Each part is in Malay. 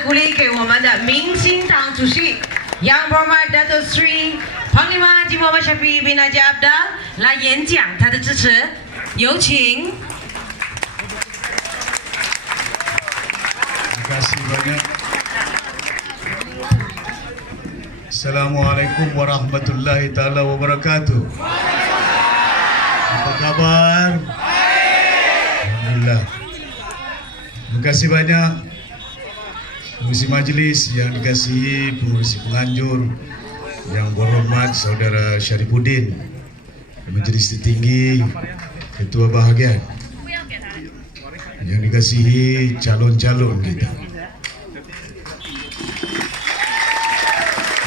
的鼓励给我们的明星党主席 Yang Berhormat Datuk Seri Panglima Haji Muhammad Syafiee bin Haji Abdal 来演讲他的支持，有请。 Terima kasih banyak. Assalamualaikum warahmatullahi taala wabarakatuh. Apa kabar? Alhamdulillah. Terima kasih banyak pengurusi majlis yang dikasihi, pengurusi penganjur yang berhormat Saudara Syarifuddin, Majlis Tertinggi, Ketua Bahagian, yang dikasihi calon-calon kita.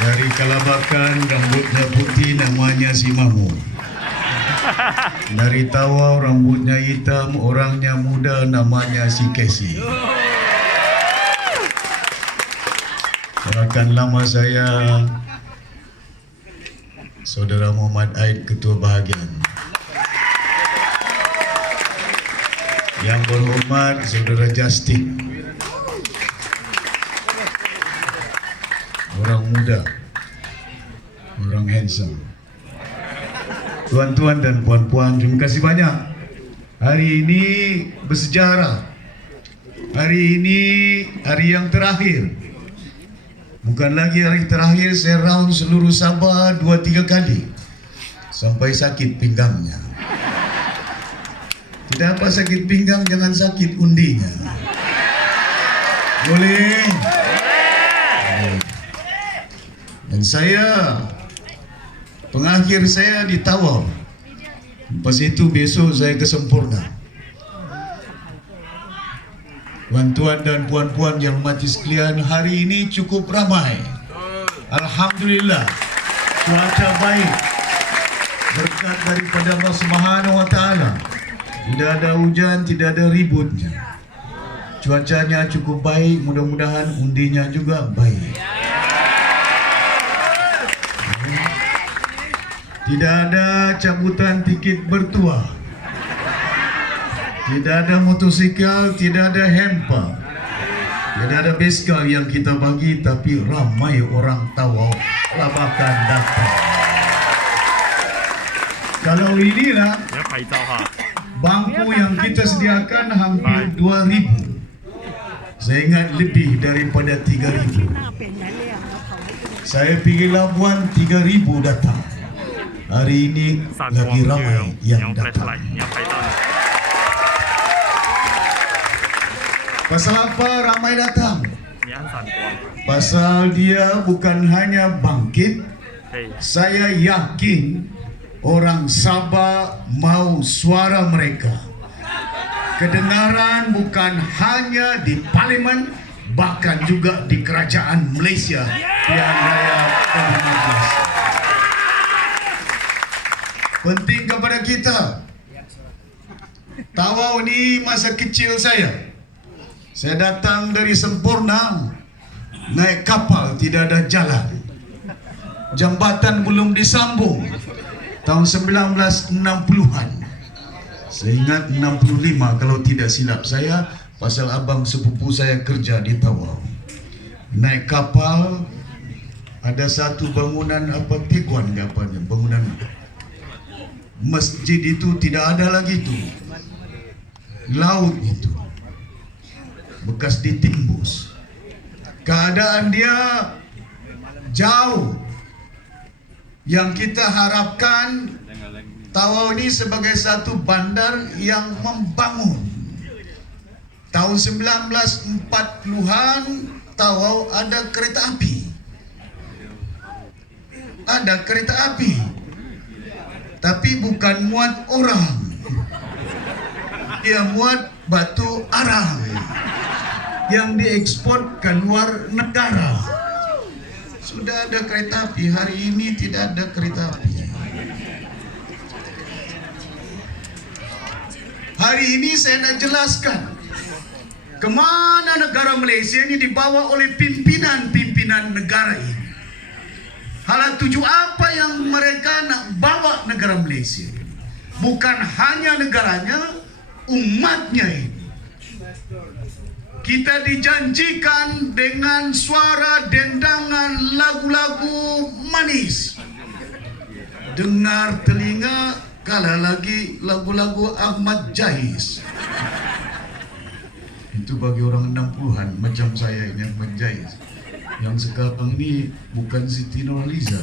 Dari Kalabakan rambutnya putih namanya si Mahmud. Dari Tawau rambutnya hitam orangnya muda namanya si Casey. Rakan lama saya Saudara Muhammad Aid, Ketua Bahagian. Yang berhormat Saudara Justin, orang muda, orang handsome. Tuan-tuan dan puan-puan, terima kasih banyak. Hari ini bersejarah. Hari ini hari yang terakhir. Bukan lagi hari terakhir, saya round seluruh Sabah 2-3 kali sampai sakit pinggangnya. Tidak apa sakit pinggang, jangan sakit undinya. Boleh? Dan saya, pengakhir saya di Tawau. Lepas itu besok saya ke Sempurna. Tuan-tuan dan puan-puan yang mati sekalian, hari ini cukup ramai. Alhamdulillah, cuaca baik. Berkat daripada Allah Subhanahu wa Ta'ala. Tidak ada hujan, tidak ada ributnya. Cuacanya cukup baik, mudah-mudahan undinya juga baik. Tidak ada cabutan tiket bertuah. Tidak ada motosikal, tidak ada hampa. Tidak ada beskal yang kita bagi, tapi ramai orang Tawau Kalabakan datang. Kalau inilah bangku yang kita sediakan hampir 2.000. Saya ingat lebih daripada 3.000. Saya pergi Labuan 3.000 datang. Hari ini lagi ramai yang datang. Pasal apa ramai datang? Pasal dia bukan hanya bangkit. Saya yakin orang Sabah mau suara mereka kedengaran bukan hanya di Parlimen, bahkan juga di Kerajaan Malaysia Pilihan Raya ke-15. Penting kepada kita. Tawau ni masa kecil saya datang dari Sempurna, naik kapal tidak ada jalan, jambatan belum disambung. Tahun 1960-an, saya ingat 65 kalau tidak silap saya, pasal abang sepupu saya kerja di Tawau. Naik kapal, ada satu bangunan apa Tiguan ke apanya, bangunan masjid itu tidak ada lagi itu, laut itu, bekas ditimbus. Keadaan dia jauh. Yang kita harapkan Tawau ini sebagai satu bandar yang membangun. Tahun 1940-an Tawau ada kereta api. Ada kereta api. Tapi bukan muat orang. Dia muat batu arang yang diekspor ke luar negara. Sudah ada kereta api, hari ini tidak ada kereta api. Hari ini saya nak jelaskan kemana negara Malaysia ini dibawa oleh pimpinan-pimpinan negara ini. Hal tuju apa yang mereka nak bawa negara Malaysia. Bukan hanya negaranya, umatnya ini. Kita dijanjikan dengan dengan suara dendangan lagu-lagu manis. Dengar telinga, kalah lagi lagu-lagu Ahmad Jais. Itu bagi orang 60-an macam saya ini, Ahmad Jais. Yang sekarang ini bukan Siti Nurhaliza.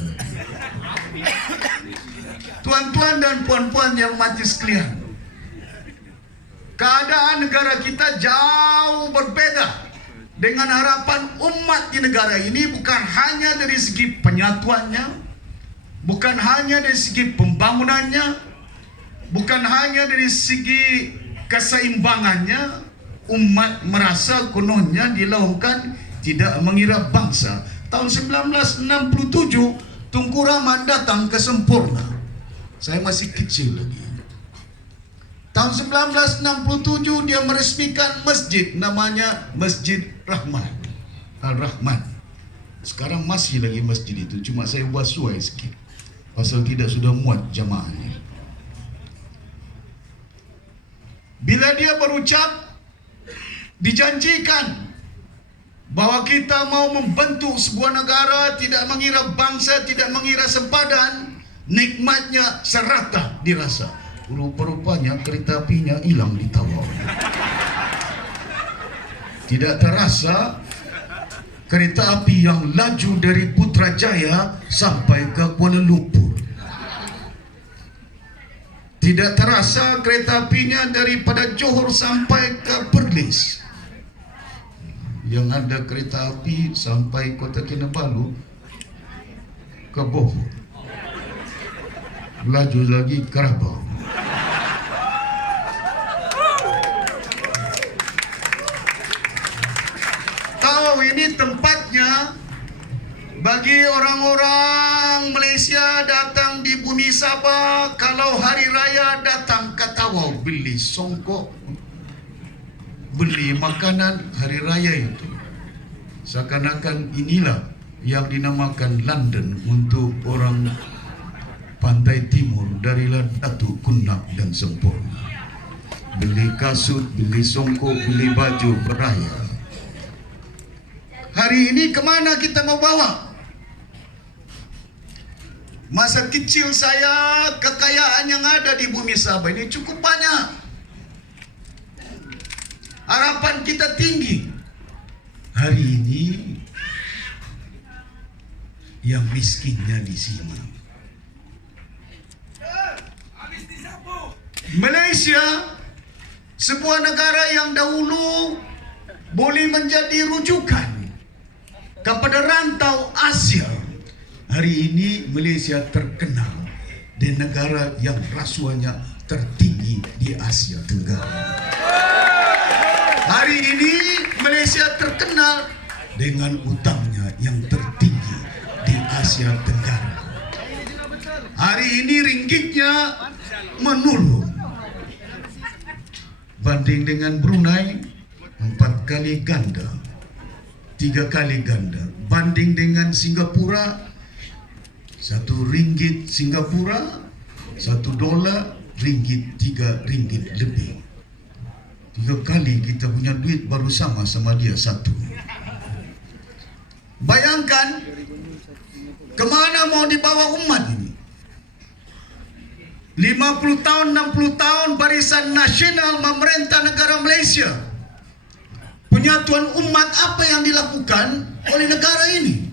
Tuan-tuan dan puan-puan yang majlis sekalian, keadaan negara kita jauh berbeda dengan harapan umat di negara ini, bukan hanya dari segi penyatuannya, bukan hanya dari segi pembangunannya, bukan hanya dari segi keseimbangannya. Umat merasa kononnya dilauhkan tidak mengira bangsa. Tahun 1967 Tunku Rahman datang ke Sempurna. Saya masih kecil lagi. Tahun 1967 dia meresmikan masjid, namanya Masjid Rahman, Al-Rahman. Sekarang masih lagi masjid itu, cuma saya buat suai sikit pasal tidak sudah muat jamaahnya. Bila dia berucap, dijanjikan bahwa kita mau membentuk sebuah negara tidak mengira bangsa, tidak mengira sempadan, nikmatnya serata dirasa. Rupa-rupanya kereta apinya hilang di Tawau. Tidak terasa kereta api yang laju dari Putrajaya sampai ke Kuala Lumpur. Tidak terasa kereta apinya daripada Johor sampai ke Perlis. Yang ada kereta api sampai Kota Kinabalu ke Bohor. Laju lagi ke Rabau. Tahu ini tempatnya bagi orang-orang Malaysia datang di bumi Sabah, kalau hari raya datang ke Tawau, beli songkok, beli makanan hari raya itu. Seakan-akan inilah yang dinamakan London untuk orang pantai timur dari Datu, Kunak dan Sempurna. Beli kasut, beli songkok, beli baju beraya. Hari ini kemana kita mau bawa? Masa kecil saya, kekayaan yang ada di bumi Sabah ini cukup banyak. Harapan kita tinggi. Hari ini yang miskinnya di sini. Malaysia, sebuah negara yang dahulu boleh menjadi rujukan kepada rantau Asia. Hari ini Malaysia terkenal di negara yang rasuahnya tertinggi di Asia Tenggara. Hari ini Malaysia terkenal dengan utangnya yang tertinggi di Asia Tenggara. Hari ini ringgitnya menurun. Banding dengan Brunei 4 kali ganda, 3 kali ganda. Banding dengan Singapura, 1 ringgit Singapura, 1 dolar ringgit, 3 ringgit lebih. 3 kali kita punya duit baru sama dia 1. Bayangkan kemana mau dibawa umat ini. 50 tahun, 60 tahun Barisan Nasional memerintah negara Malaysia. Penyatuan umat apa yang dilakukan oleh negara ini?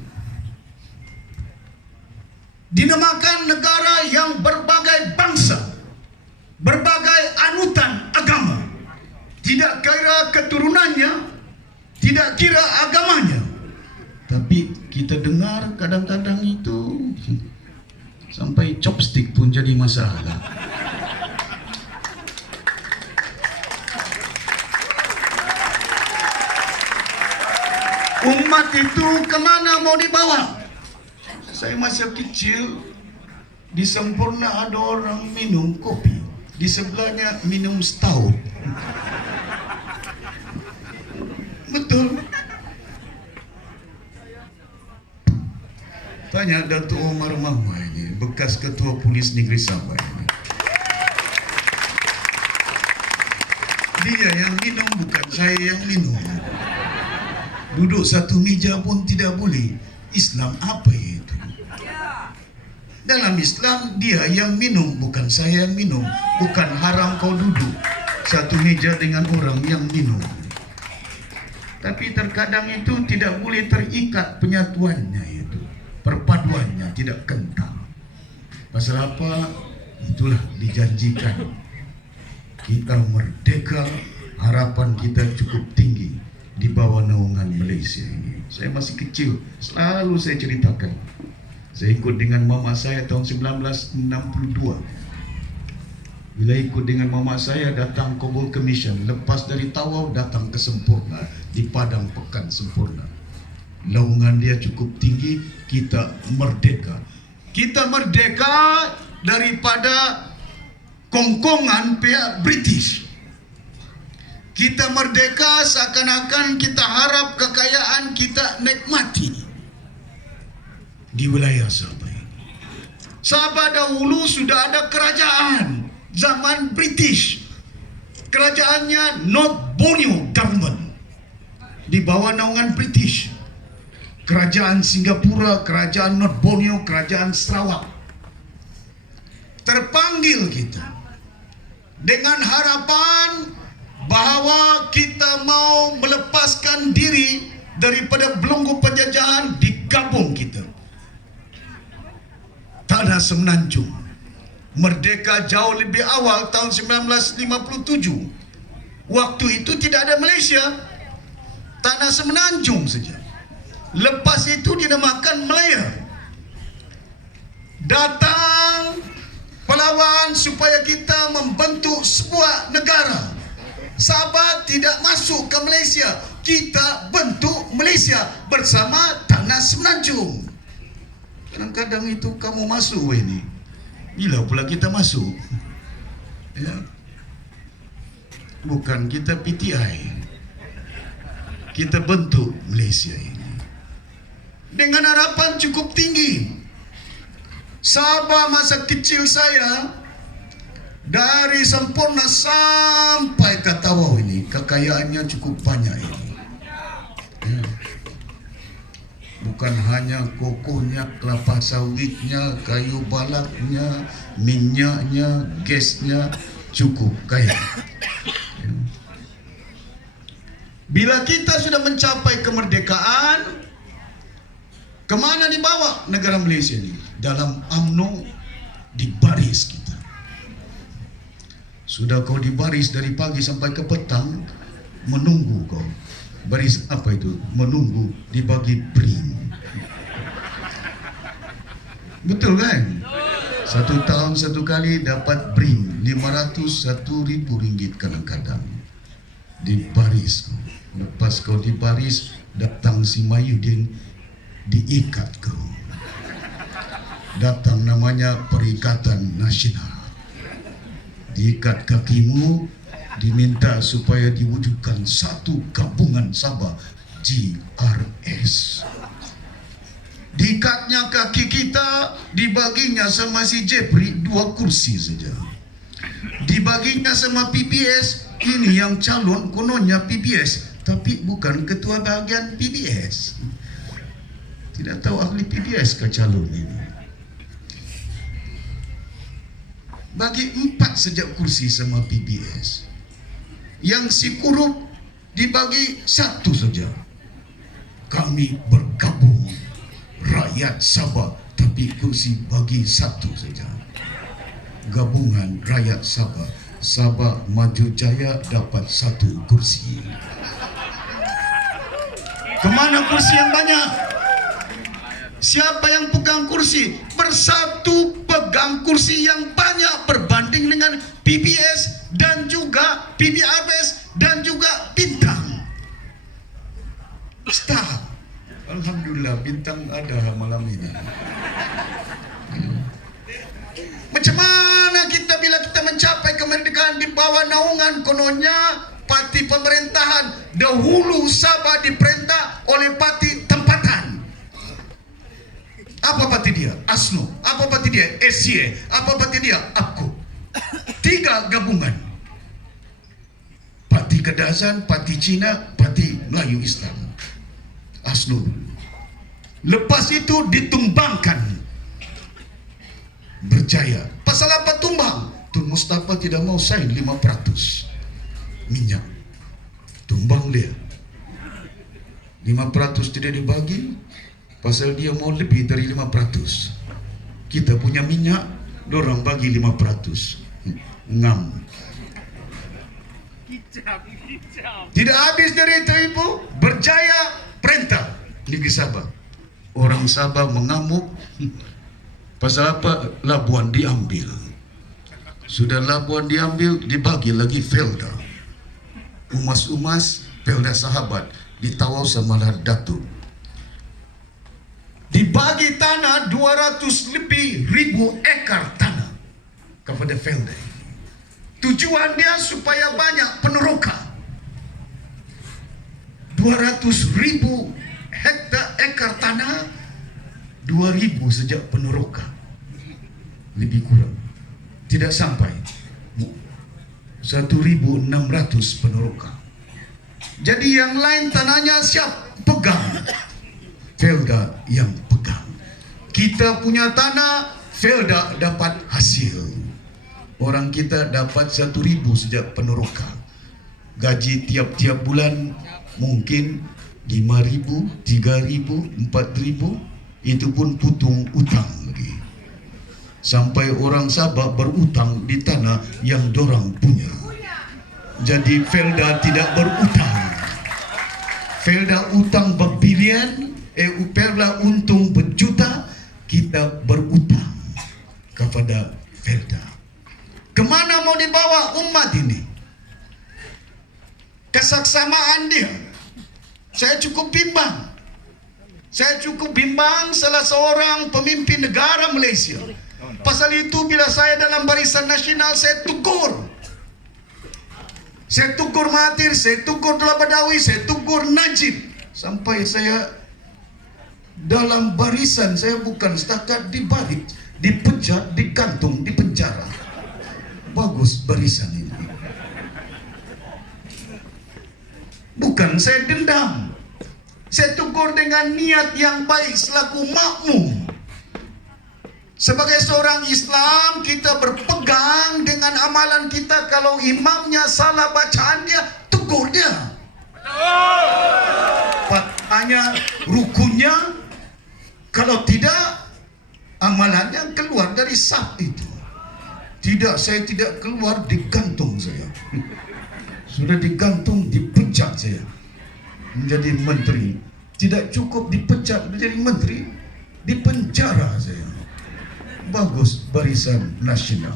Dinamakan negara yang berbagai bangsa, berbagai anutan agama. Tidak kira keturunannya, tidak kira agamanya. Tapi kita dengar kadang-kadang itu sampai chopstick pun jadi masalah. Umat itu kemana mau dibawa? Saya masih kecil, di Sempurna ada orang minum kopi, di sebelahnya minum stout. Betul. Tanya Datuk Omar Mahmud ini, bekas Ketua Polis Negeri Sabah ini. Dia yang minum, bukan saya yang minum. Duduk satu meja pun tidak boleh. Islam apa itu? Dalam Islam dia yang minum, bukan saya yang minum. Bukan haram kau duduk satu meja dengan orang yang minum. Tapi terkadang itu tidak boleh terikat penyatuannya itu. Perpaduannya tidak kental. Pasal apa? Itulah dijanjikan. Kita merdeka, harapan kita cukup tinggi di bawah naungan Malaysia ini. Saya masih kecil, selalu saya ceritakan. Saya ikut dengan mama saya tahun 1962. Bila ikut dengan mama saya datang Kobul Commission, lepas dari Tawau datang ke Sempurna, di Padang Pekan Sempurna. Naungan dia cukup tinggi, kita merdeka. Kita merdeka daripada kongkongan pihak British. Kita merdeka seakan-akan kita harap kekayaan kita nikmati di wilayah Sabah. Sabah dahulu sudah ada kerajaan zaman British. Kerajaannya North Borneo Government di bawah naungan British. Kerajaan Singapura, kerajaan North Borneo, kerajaan Sarawak. Terpanggil kita dengan harapan bahawa kita mau melepaskan diri daripada belenggu penjajahan, digabung kita. Tanah Semenanjung merdeka jauh lebih awal tahun 1957. Waktu itu tidak ada Malaysia, Tanah Semenanjung saja. Lepas itu dinamakan Malaya. Datang pahlawan supaya kita membentuk sebuah negara. Sabah tidak masuk ke Malaysia, kita bentuk Malaysia bersama Tanah Semenanjung. Kadang-kadang itu kamu masuk ini, bila pula kita masuk? Ya. Bukan kita PTI, kita bentuk Malaysia ini dengan harapan cukup tinggi. Sabah masa kecil saya, dari Sempurna sampai ke Tawau ini, kekayaannya cukup banyak ini. Ya. Bukan hanya kokohnya, kelapa sawitnya, kayu balaknya, minyaknya, gasnya, cukup kaya. Ya. Bila kita sudah mencapai kemerdekaan, kemana dibawa negara Malaysia ini? Dalam UMNO, di baris kita. Sudah kau di baris dari pagi sampai ke petang, menunggu kau. Baris apa itu? Menunggu dibagi BRIM. Betul kan? 1 tahun 1 kali dapat BRIM 501,000 ringgit kadang-kadang. Di baris. Lepas kau di baris, datang si Mayudin, diikat kau. Datang namanya Perikatan Nasional. Diikat kakimu, diminta supaya diwujudkan satu gabungan Sabah, GRS. Diikatnya kaki kita, dibaginya sama si Jepri 2 kursi saja. Dibaginya sama PBS, ini yang calon kononnya PBS, tapi bukan ketua bahagian PBS. Tidak tahu ahli PBS ke calon ini. Bagi 4 saja kursi sama PBS. Yang si Kurup dibagi 1 saja. Kami bergabung, rakyat Sabah, tapi kursi bagi 1 saja. Gabungan rakyat Sabah, Sabah Maju Jaya dapat 1 kursi. Kemana kursi yang banyak? Siapa yang pegang kursi? Bersatu pegang kursi yang banyak berbanding dengan PBS dan juga PBRS dan juga Bintang. Start. Alhamdulillah Bintang ada malam ini. Macam mana kita bila kita mencapai kemerdekaan di bawah naungan kononnya parti pemerintahan? Dahulu Sabah diperintah oleh parti tempatan. Apa parti dia? ASNO. Apa parti dia? SCA. Apa parti dia? APKO. 3 gabungan. Parti Kedasan, Parti Cina, Parti Melayu Islam. Hasnul. Lepas itu ditumbangkan Berjaya. Pasal apa tumbang? Tun Mustafa tidak mau sign 500 minyak. Tumbang dia. 500 tidak dibagi. Pasal dia mau lebih dari 500. Kita punya minyak, dorang bagi 500. Ngam. Tidak habis dari itu ibu. Berjaya perintah Negeri Sabah. Orang Sabah mengamuk. Pasal apa? Labuan diambil. Sudah Labuan diambil, dibagi lagi Felda. Umas-umas, Felda Sahabat ditawar sama Datuk. Dibagi tanah 200 lebih ribu ekar tanah kepada Felda. Tujuan dia supaya banyak peneroka. 200 ribu hektar ekar tanah, 2.000 sejak peneroka. Lebih kurang. Tidak sampai 1.600 peneroka. Jadi yang lain tanahnya siap pegang. Felda yang pegang. Kita punya tanah, Felda dapat hasil. Orang kita dapat 1.000 sejak peneroka. Gaji tiap-tiap bulan mungkin 5.000, 3.000, 4.000. Itu pun putung utang lagi. Sampai orang Sabah berutang di tanah yang dorang punya. Jadi Felda tidak berutang. Felda utang berbilion, Felda untung berjuta, kita berutang kepada Felda. Kemana mau dibawa umat ini? Kesaksamaan dia. Saya cukup bimbang. Salah seorang pemimpin negara Malaysia. Pasal itu bila saya dalam Barisan Nasional, saya tegur. Saya tegur Mahathir, saya tegur Dullah Badawi, saya tegur Najib. Sampai saya dalam barisan, saya bukan setakat dibalik, dipecat, digantung, dipenjara. Bagus barisan ini. Bukan saya dendam. Saya tegur dengan niat yang baik selaku makmum. Sebagai seorang Islam, kita berpegang dengan amalan kita. Kalau imamnya salah bacaan dia, tegur dia. Hanya rukunnya. Kalau tidak, amalannya keluar dari saf itu. Tidak, saya tidak keluar, digantung saya. Sudah digantung, dipecat saya menjadi menteri. Tidak cukup dipecat menjadi menteri, dipenjara saya. Bagus Barisan Nasional.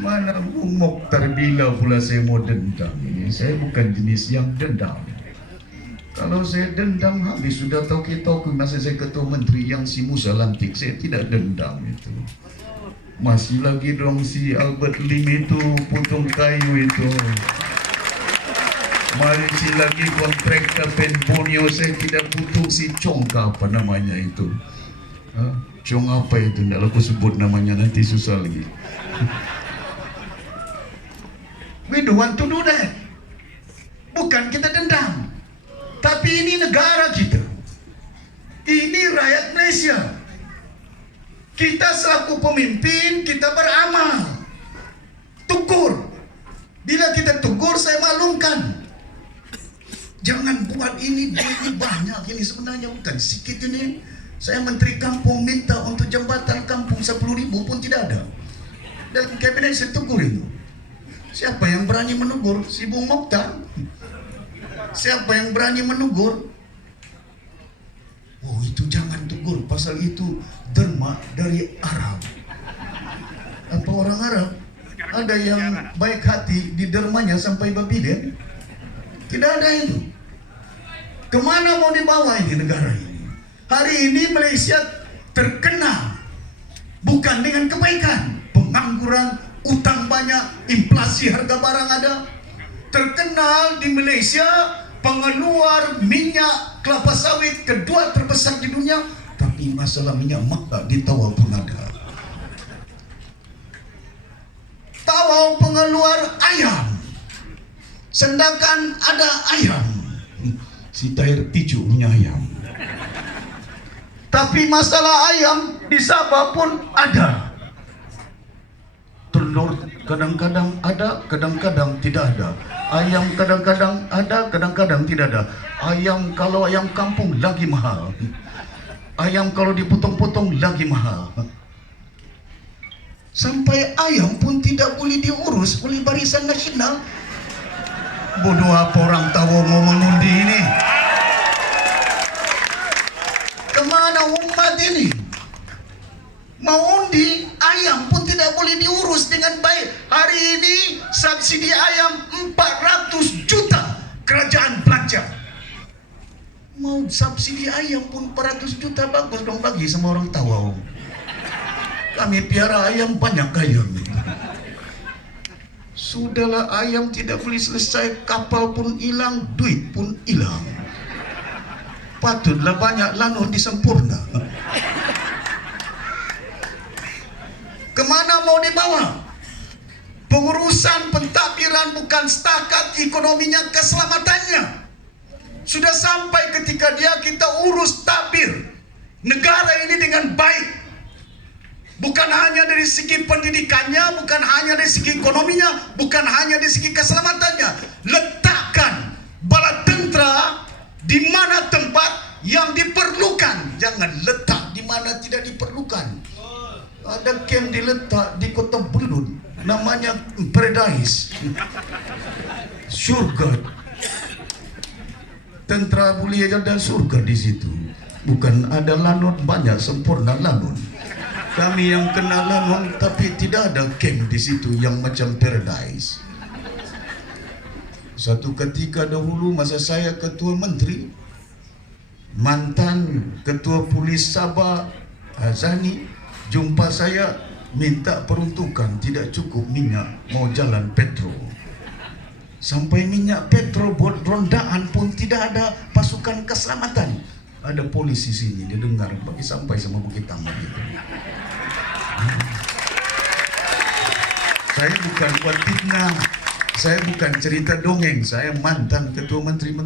Mana Bung Mokhtar bila pula saya mau dendam ini? Saya bukan jenis yang dendam. Kalau saya dendam habis. Sudah tahu masa saya ketua menteri yang si Musa lantik, saya tidak dendam itu. Masih lagi dong si Albert Lim itu, putung kayu itu. Masih lagi kontraktor Penponio, saya tidak putung si Chong apa namanya itu. Chong apa itu? Tidak aku sebut namanya, nanti susah lagi. We don't want to do that. Bukan kita dendam. Tapi ini negara kita. Ini rakyat Malaysia. Kita selaku pemimpin, kita beramal. Tegur. Bila kita tegur, saya maklumkan. Jangan buat ini banyak. Ini sebenarnya bukan sikit ini. Saya menteri kampung minta untuk jambatan kampung 10.000 pun tidak ada. Dalam kabinet saya tegur itu. Siapa yang berani menegur? Si Bung Mokhtar. Siapa yang berani menegur? Oh, itu jangan tegur. Pasal itu derma dari Arab. Apa orang Arab? Ada yang baik hati di dermanya sampai berbilion? Tidak ada itu. Kemana mau dibawa ini negara ini? Hari ini Malaysia terkena bukan dengan kebaikan. Pengangguran, utang banyak, inflasi harga barang ada. Terkenal di Malaysia pengeluar minyak kelapa sawit kedua terbesar di dunia. Tapi masalah minyak Makkah di Tawau pun ada. Tawau pengeluar ayam. Sedangkan ada ayam. Si Tahir Picu punya ayam. Tapi masalah ayam di Sabah pun ada. Telur kadang-kadang ada, kadang-kadang tidak ada. Ayam kadang-kadang ada, kadang-kadang tidak ada. Ayam kalau ayam kampung lagi mahal. Ayam kalau dipotong-potong lagi mahal. Sampai ayam pun tidak boleh diurus oleh Barisan Nasional. Bodoh apa orang tahu mau mengundi ini? Kemana umat ini? Mau undi, ayam pun tidak boleh diurus dengan baik. Hari ini subsidi ayam 400 juta kerajaan belanja. Mau subsidi ayam pun 400 juta, bagus dong, bagi sama orang tahu. Kami piara ayam banyak ayam. Sudahlah, ayam tidak boleh selesai, kapal pun hilang, duit pun hilang. Patutlah banyak lanun di Sempurna. Kemana mau dibawa? Pengurusan pentadbiran bukan setakat ekonominya, keselamatannya. Sudah sampai ketika kita urus tadbir negara ini dengan baik. Bukan hanya dari segi pendidikannya, bukan hanya dari segi ekonominya, bukan hanya dari segi keselamatannya. Letakkan bala tentera di mana tempat yang diperlukan. Jangan letak di mana tidak diperlukan. Ada camp diletak di Kota Belud, namanya Paradise, surga. Tentera boleh ada surga di situ. Bukan ada lanun banyak, Sempurna lanun. Kami yang kena lanun tapi tidak ada camp di situ yang macam Paradise. Satu ketika dahulu masa saya ketua menteri, mantan ketua polis Sabah Azani jumpa saya, minta peruntukan, tidak cukup minyak, mau jalan petro. Sampai minyak petro buat rondaan pun tidak ada pasukan keselamatan. Ada polisi sini, dia dengar, bagi sampai sama Bukit Tangga gitu. Saya bukan buat fitnah, saya bukan cerita dongeng. Saya mantan ketua menteri,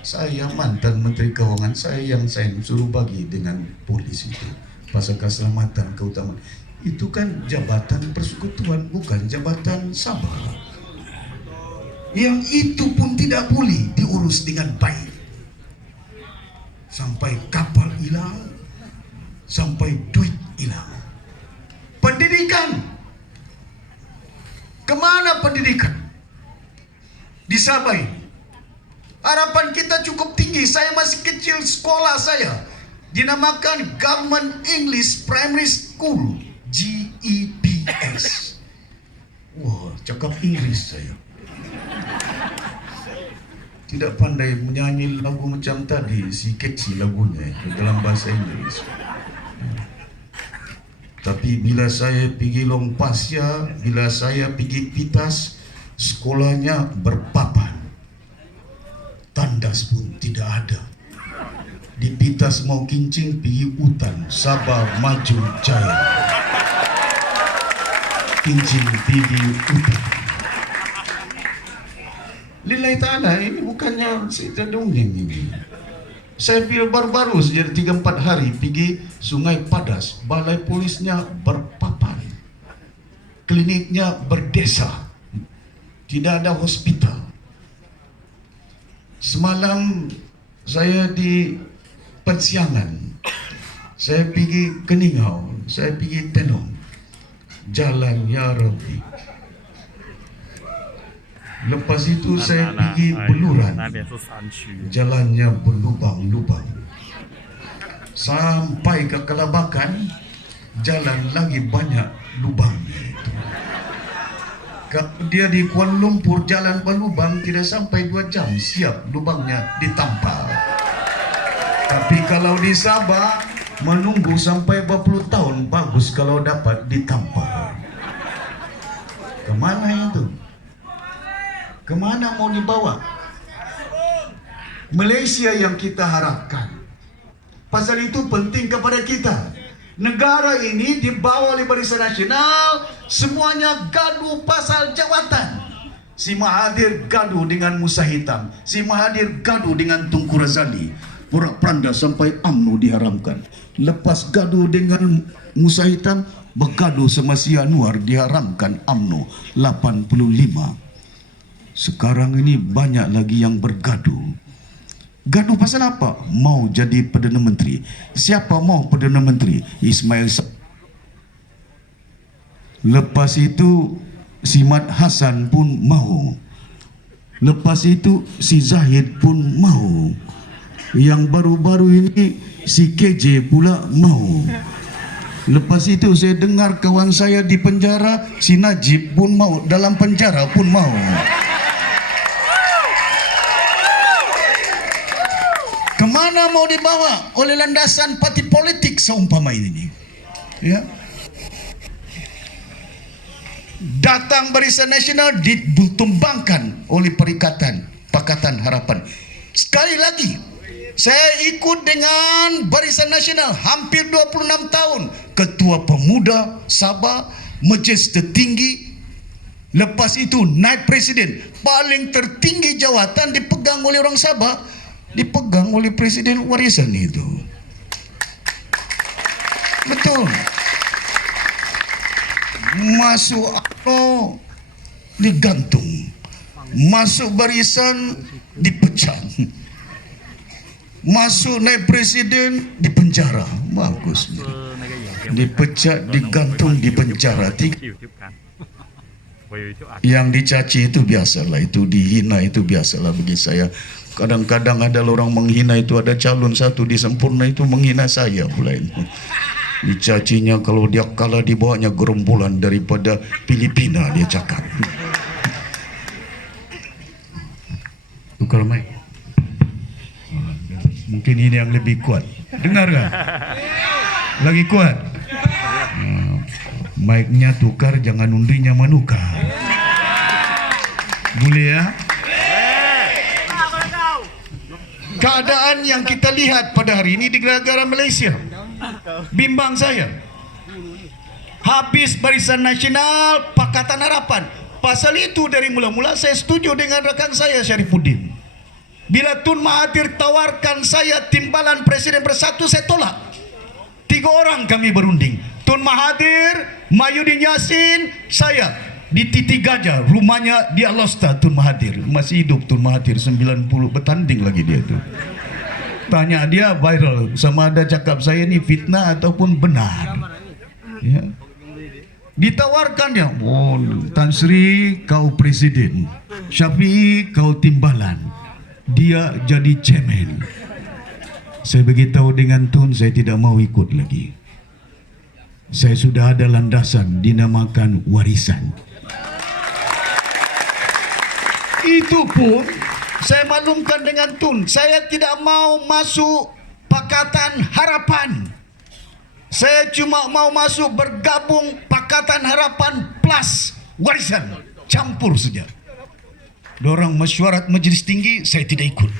saya mantan menteri keuangan, saya yang saya suruh bagi dengan polis itu. Pasal keselamatan, keutamaan itu kan jabatan persekutuan, bukan jabatan Sabah. Yang itu pun tidak boleh diurus dengan baik. Sampai kapal hilang, sampai duit hilang. Pendidikan, kemana pendidikan di Sabah ini? Harapan kita cukup tinggi. Saya masih kecil, sekolah saya dinamakan Government English Primary School, GEPS. Wah, cakap Inggris saya. Tidak pandai menyanyi lagu macam tadi, si kecil lagunya itu dalam bahasa Inggris. Tapi bila saya pergi Long Pasya, bila saya pergi Pitas, sekolahnya berpapan. Tandas pun tidak ada. Di Pitas mau kincing pergi hutan, Sabah Maju Jaya. Kincing pergi hutan. Lillahi ta'ala, ini bukannya cerita dongeng ini. Saya pergi baru-baru saja 3-4 hari pergi Sungai Padas, balai polisnya berpapan, kliniknya berdesa, tidak ada hospital. Semalam saya di Pensiangan, saya pergi Keningau, saya pergi Tenong, jalan ya Rabbi. Lepas itu saya pergi Beluran, jalannya berlubang-lubang. Sampai ke Kelabakan, jalan lagi banyak lubangnya itu. Dia di Kuala Lumpur jalan berlubang, tidak sampai 2 jam siap lubangnya ditampal. Tapi kalau di Sabah menunggu sampai 20 tahun, bagus kalau dapat ditampal. Kemana itu? Kemana mau dibawa? Malaysia yang kita harapkan. Pasal itu penting kepada kita. Negara ini dibawa oleh Barisan Nasional, semuanya gaduh pasal jawatan. Si Mahathir gaduh dengan Musa Hitam, si Mahathir gaduh dengan Tunku Razali. porak-poranda sampai UMNO diharamkan. Lepas gaduh dengan Musa Hitam, bergaduh sama si Anwar, diharamkan UMNO 85. Sekarang ini banyak lagi yang bergaduh. Gaduh pasal apa? Mau jadi Perdana Menteri. Siapa mau Perdana Menteri? Ismail Sabri. Lepas itu si Mat Hassan pun mau. Lepas itu si Zahid pun mau. Yang baru-baru ini si KJ pula mau. Lepas itu saya dengar kawan saya di penjara, si Najib pun mau, dalam penjara pun mau. Kemana mau dibawa oleh landasan parti politik seumpama ini? Ya. Datang Barisan Nasional ditumbangkan oleh Perikatan Pakatan Harapan. Sekali lagi, saya ikut dengan Barisan Nasional hampir 26 tahun. Ketua Pemuda Sabah, Majlis Tertinggi. Lepas itu naik Presiden. Paling tertinggi jawatan dipegang oleh orang Sabah, dipegang oleh Presiden warisan itu. Betul. Masuk UMNO digantung, masuk barisan dipecat, masuk naik presiden dipenjara. Bagus, dipecat, digantung, dipenjara. Yang dicaci itu biasalah, itu dihina itu biasalah bagi saya. Kadang-kadang ada orang menghina itu, ada calon satu di Sempurna itu menghina saya pula itu. Dicacinya kalau dia kalah dibawanya gerombolan daripada Filipina, dia cakap. Tukar mic. Mungkin ini yang lebih kuat. Dengar gak? Lagi kuat. Mic-nya tukar, jangan undinya menukar. Boleh ya? Keadaan yang kita lihat pada hari ini di negara Malaysia bimbang saya. Habis Barisan Nasional, Pakatan Harapan. Pasal itu dari mula-mula saya setuju dengan rekan saya Syarifuddin. Bila Tun Mahathir tawarkan saya timbalan Presiden Bersatu, saya tolak. 3 orang kami berunding. Tun Mahathir, Mahyudin Yassin, saya. Di Titi Gajah, rumahnya di Alosta Tun Mahathir. Masih hidup Tun Mahathir, 90, bertanding lagi dia tu. Tanya dia viral, sama ada cakap saya ni fitnah ataupun benar. Ya. Ditawarkan dia, oh, Tan Sri kau presiden, Syafiee kau timbalan, dia jadi cemen. Saya beritahu dengan Tun, saya tidak mau ikut lagi. Saya sudah ada landasan dinamakan warisan. Itu pun saya maklumkan dengan Tun, saya tidak mau masuk Pakatan Harapan. Saya cuma mau masuk bergabung Pakatan Harapan plus warisan, campur saja. Dorang mesyuarat Majlis Tinggi, saya tidak ikut.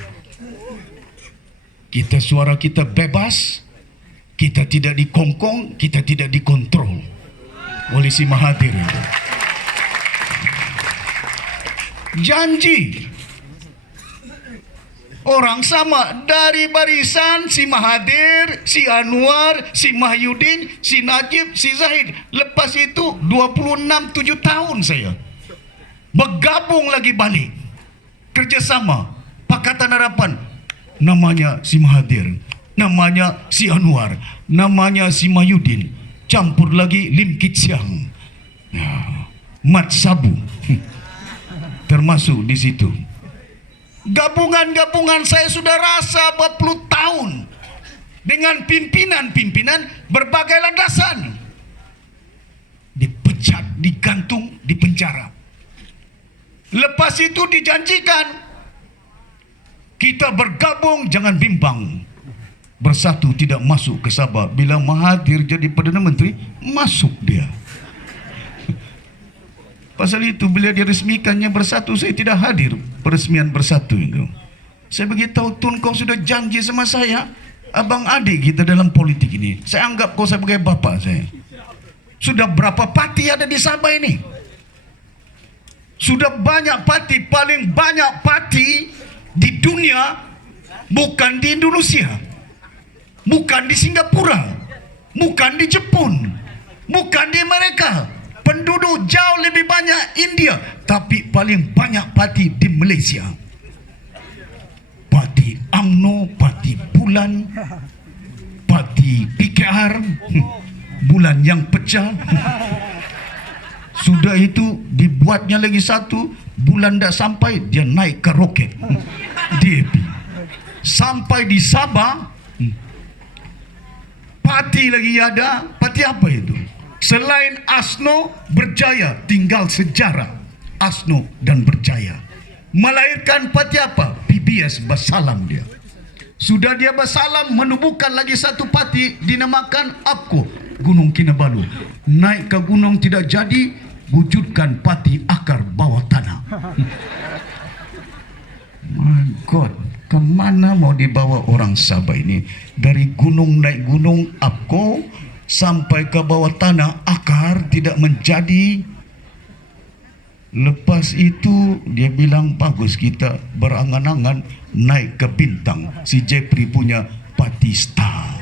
Kita suara kita bebas, kita tidak dikongkong, kita tidak dikontrol oleh si Mahathir itu. Janji orang sama dari barisan si Mahathir, si Anwar, si Mahyudin, si Najib, si Zahid. Lepas itu 26-7 tahun saya bergabung lagi balik kerjasama Pakatan Harapan. Namanya si Mahathir, namanya si Anwar, namanya si Mahyudin, campur lagi Lim Kit Siang, Mat Sabu termasuk di situ. Gabungan-gabungan saya sudah rasa berpuluh tahun dengan pimpinan-pimpinan berbagai landasan. Dipecat, digantung, dipenjara. Lepas itu dijanjikan kita bergabung, jangan bimbang. Bersatu tidak masuk ke Sabah. Bila Mahathir jadi Perdana Menteri, masuk dia. Pasal itu bila diresmikannya Bersatu, saya tidak hadir peresmian Bersatu itu. Saya beritahu Tun, kau sudah janji sama saya, abang adik kita dalam politik ini. Saya anggap kau sebagai bapa saya. Sudah berapa parti ada di Sabah ini? Sudah banyak parti, paling banyak parti di dunia bukan di Indonesia, bukan di Singapura, bukan di Jepun, bukan di Amerika. Penduduk jauh lebih banyak India, tapi paling banyak parti di Malaysia. Parti UMNO, parti Bulan, parti PKR, bulan yang pecah. Sudah itu dibuatnya lagi satu, bulan dah sampai dia naik ke roket. DAP. Sampai di Sabah, parti lagi ada. Parti apa itu? Selain ASNO, Berjaya, tinggal sejarah ASNO dan Berjaya. Melahirkan parti apa? PBS Basalam dia. Sudah dia Basalam menubuhkan lagi satu parti dinamakan APKO, Gunung Kinabalu. Naik ke gunung tidak jadi, wujudkan parti akar bawah tanah. My God, kemana mau dibawa orang Sabah ini? Dari gunung naik gunung APKO sampai ke bawah tanah, akar tidak menjadi. Lepas itu dia bilang bagus kita berangan-angan naik ke bintang. Si Jepri punya parti star.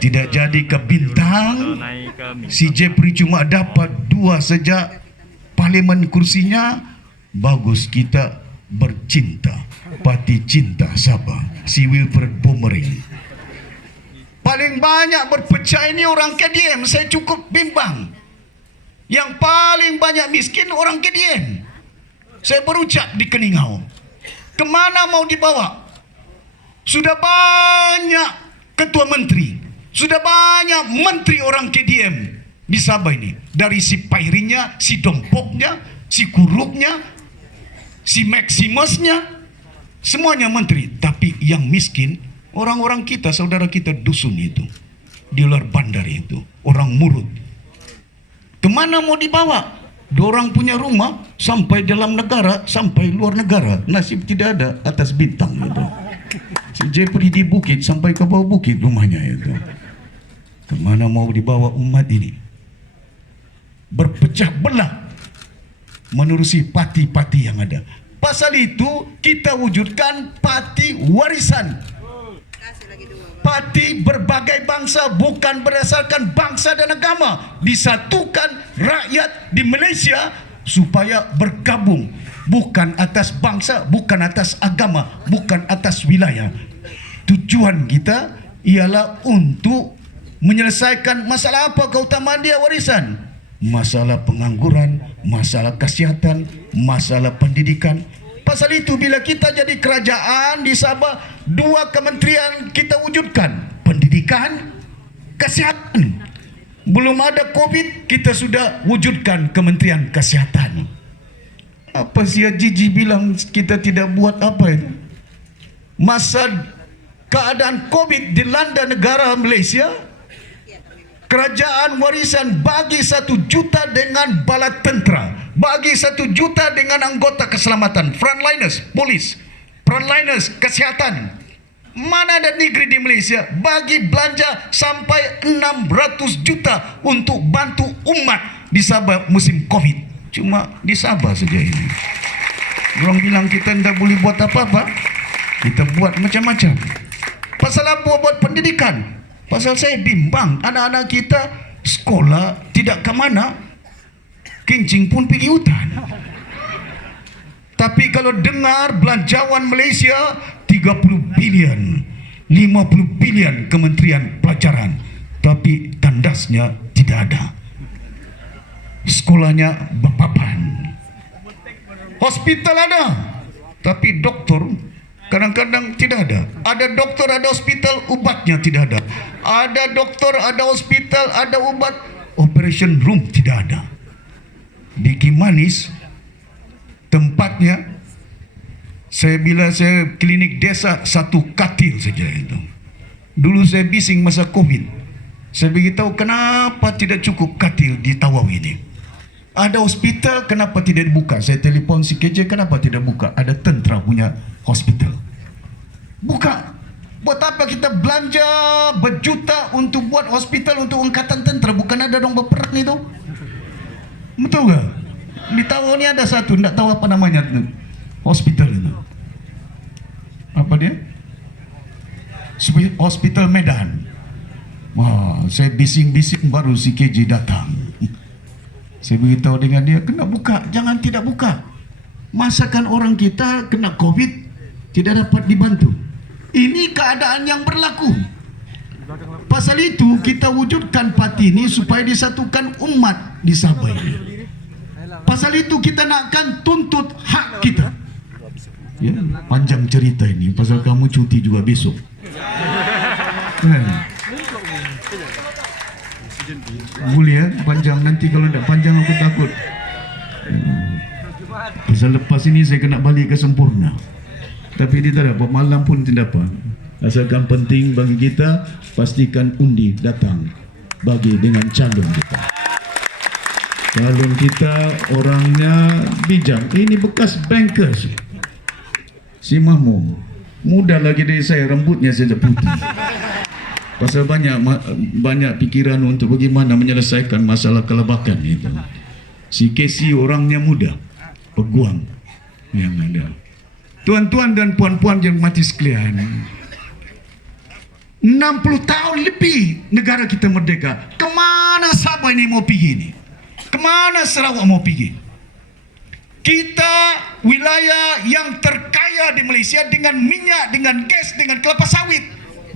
Tidak jadi ke bintang. Si Jepri cuma dapat 2 sejak parlimen kursinya. Bagus kita bercinta, parti cinta Sabah, si Wilfred Bomering. Paling banyak berpecah ini orang KDM. Saya cukup bimbang. Yang paling banyak miskin orang KDM. Saya berucap di Keningau, kemana mau dibawa? Sudah banyak ketua menteri, sudah banyak menteri orang KDM di Sabah ini. Dari si Pairinnya, si Dompoknya, si Kurupnya, si Maximusnya, semuanya menteri. Tapi yang miskin orang-orang kita, saudara kita dusun itu, di luar bandar itu, orang Murut. Kemana mau dibawa? Dorang punya rumah sampai dalam negara, sampai luar negara. Nasib tidak ada atas bintang itu. Si Jepri di bukit sampai ke bawah bukit rumahnya itu. Kemana mau dibawa umat ini? Berpecah belah menerusi parti-parti yang ada. Pasal itu kita wujudkan parti warisan. Parti berbagai bangsa, bukan berdasarkan bangsa dan agama. Disatukan rakyat di Malaysia supaya bergabung, bukan atas bangsa, bukan atas agama, bukan atas wilayah. Tujuan kita ialah untuk menyelesaikan masalah apa keutamaan dia warisan? Masalah pengangguran, masalah kesihatan, masalah pendidikan. Pasal itu bila kita jadi kerajaan di Sabah, 2 kementerian kita wujudkan. Pendidikan, kesihatan. Belum ada COVID, kita sudah wujudkan Kementerian Kesihatan. Apa si Jiji bilang kita tidak buat apa itu? Masa keadaan COVID dilanda negara Malaysia, kerajaan warisan bagi 1 juta dengan bala tentera, bagi 1 juta dengan anggota keselamatan, frontliners, polis, frontliners, kesihatan. Mana ada negeri di Malaysia bagi belanja sampai 600 juta untuk bantu umat di Sabah musim COVID. Cuma di Sabah saja ini. Orang bilang kita tidak boleh buat apa-apa, kita buat macam-macam. Pasal apa buat pendidikan? Pasal saya bimbang, anak-anak kita sekolah tidak ke mana, kencing pun pergi hutan. Tapi kalau dengar belanjawan Malaysia 30 bilion, 50 bilion Kementerian Pelajaran, tapi tandasnya tidak ada. Sekolahnya berpapan. Hospital ada, tapi doktor kadang-kadang tidak ada. Ada doktor, ada hospital, ubatnya tidak ada. Ada doktor, ada hospital, ada ubat, operation room tidak ada. Di Kimanis tempatnya, bila saya klinik desa 1 katil saja itu. Dulu saya bising masa COVID. Saya beritahu kenapa tidak cukup katil di Tawau ini. Ada hospital, kenapa tidak dibuka? Saya telefon si KJ, kenapa tidak buka? Ada tentera punya hospital. Buka. Buat apa kita belanja berjuta untuk buat hospital untuk angkatan tentera? Bukan ada dong berperang itu? Betul gak? Di Tawau ini ada satu, tidak tahu apa namanya itu, hospital itu. apa dia? Hospital Medan. Wah, saya bising-bising baru si KJ datang. Saya beritahu dengan dia, kena buka, jangan tidak buka. Masakan orang kita kena COVID tidak dapat dibantu. Ini keadaan yang berlaku. Pasal itu kita wujudkan parti ini supaya disatukan umat di Sabah ini. Pasal itu kita nakkan tuntut hak kita. Ya, panjang cerita ini pasal kamu cuti juga besok. Boleh ya, panjang, nanti kalau tidak panjang aku takut. Pasal lepas ini saya kena balik ke Sempurna. Tapi dia tak dapat, malam pun tidak dapat. Asalkan penting bagi kita, pastikan undi datang bagi dengan calon kita. Calon kita orangnya bijak. Ini bekas bankers. Si Mahmud muda lagi dari saya, rambutnya saja putih. Pasal banyak pikiran untuk bagaimana menyelesaikan masalah kelabakan itu. Si Casey orangnya muda, peguam yang ada. Tuan-tuan dan puan-puan yang mati sekalian, 60 tahun lebih negara kita merdeka. Kemana Sabah ini mau pergi ini? Kemana Sarawak mau pergi? Kita wilayah yang terkaya di Malaysia dengan minyak, dengan gas, dengan kelapa sawit,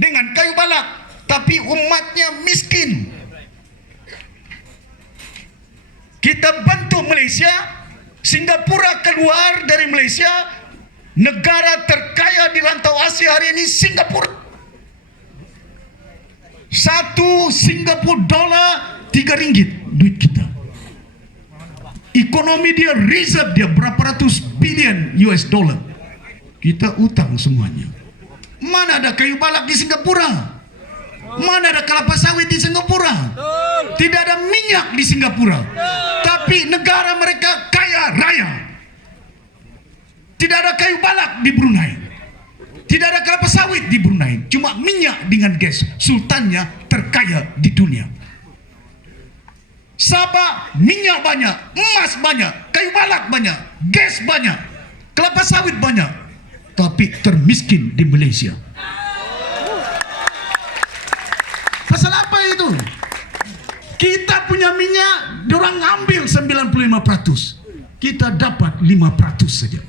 dengan kayu balak, tapi umatnya miskin. Kita bantu Malaysia, Singapura keluar dari Malaysia, negara terkaya di rantau Asia hari ini Singapura. 1 Singapura dolar 3 ringgit duit kita. Ekonomi dia, reserve dia berapa ratus bilion US dollar. Kita utang semuanya. Mana ada kayu balak di Singapura? Mana ada kelapa sawit di Singapura? Tidak ada minyak di Singapura. Tapi negara mereka kaya raya. Tidak ada kayu balak di Brunei. Tidak ada kelapa sawit di Brunei. Cuma minyak dengan gas. Sultannya terkaya di dunia. Sabah minyak banyak, emas banyak, kayu balak banyak, gas banyak, kelapa sawit banyak, tapi termiskin di Malaysia. Pasal apa itu? Kita punya minyak, diorang ambil 95%, kita dapat 5% saja.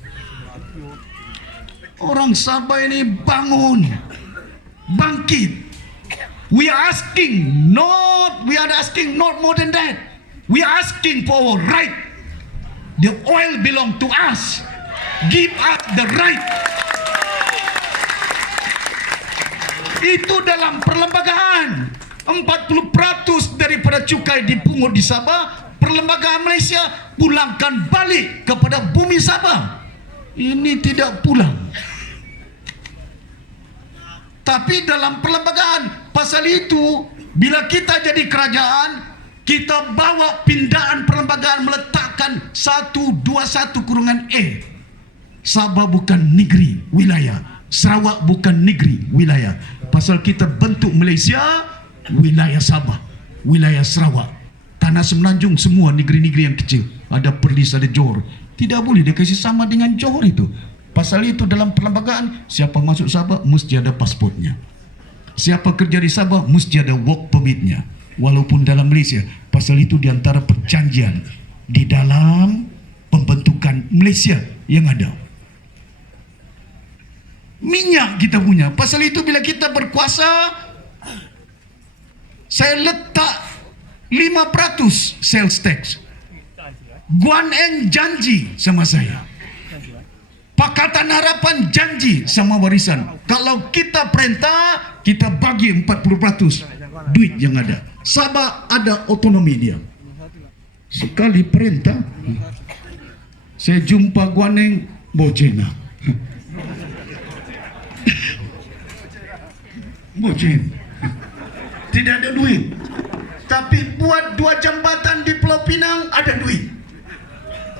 Orang Sabah ini bangun, bangkit. We are asking not more than that. We are asking for our right. The oil belong to us. Give us the right. Itu dalam perlembagaan. 40% daripada cukai dipungut di Sabah, perlembagaan Malaysia pulangkan balik kepada bumi Sabah. Ini tidak pulang. Tapi dalam perlembagaan, pasal itu bila kita jadi kerajaan, kita bawa pindaan perlembagaan meletakkan 121(e). Sabah bukan negeri wilayah, Sarawak bukan negeri wilayah. Pasal kita bentuk Malaysia, wilayah Sabah, wilayah Sarawak, tanah semenanjung, semua negeri-negeri yang kecil. Ada Perlis, ada Johor. Tidak boleh dia kasih sama dengan Johor itu. Pasal itu dalam perlembagaan, siapa masuk Sabah mesti ada pasportnya. Siapa kerja di Sabah mesti ada work permitnya. Walaupun dalam Malaysia, pasal itu diantara perjanjian di dalam pembentukan Malaysia yang ada. Minyak kita punya. Pasal itu bila kita berkuasa, saya letak 5% sales tax. Guan Eng janji sama saya. Pakatan Harapan janji sama warisan. Kalau kita perintah, kita bagi 40% duit yang ada. Sabah ada otonomi dia. Sekali perintah, saya jumpa Guan Eng Bojena. Bojen. Tidak ada duit. Tapi buat 2 jambatan di Pulau Pinang ada duit.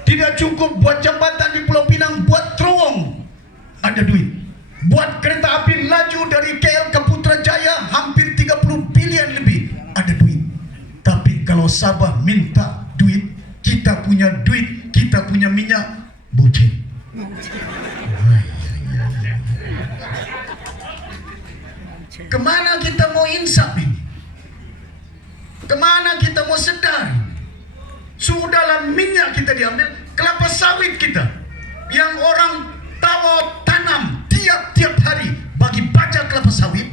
Tidak cukup buat jambatan di Pulau Pinang, buat terowong ada duit. Buat kereta api laju dari KL ke Putrajaya hampir 30 bilion lebih ada duit. Tapi kalau Sabah minta duit, kita punya duit, kita punya minyak, bojen. Kemana kita mau insaf ini? Kemana kita mau sedar? Sudahlah minyak kita diambil, kelapa sawit kita yang orang tahu tanam tiap-tiap hari bagi baca kelapa sawit,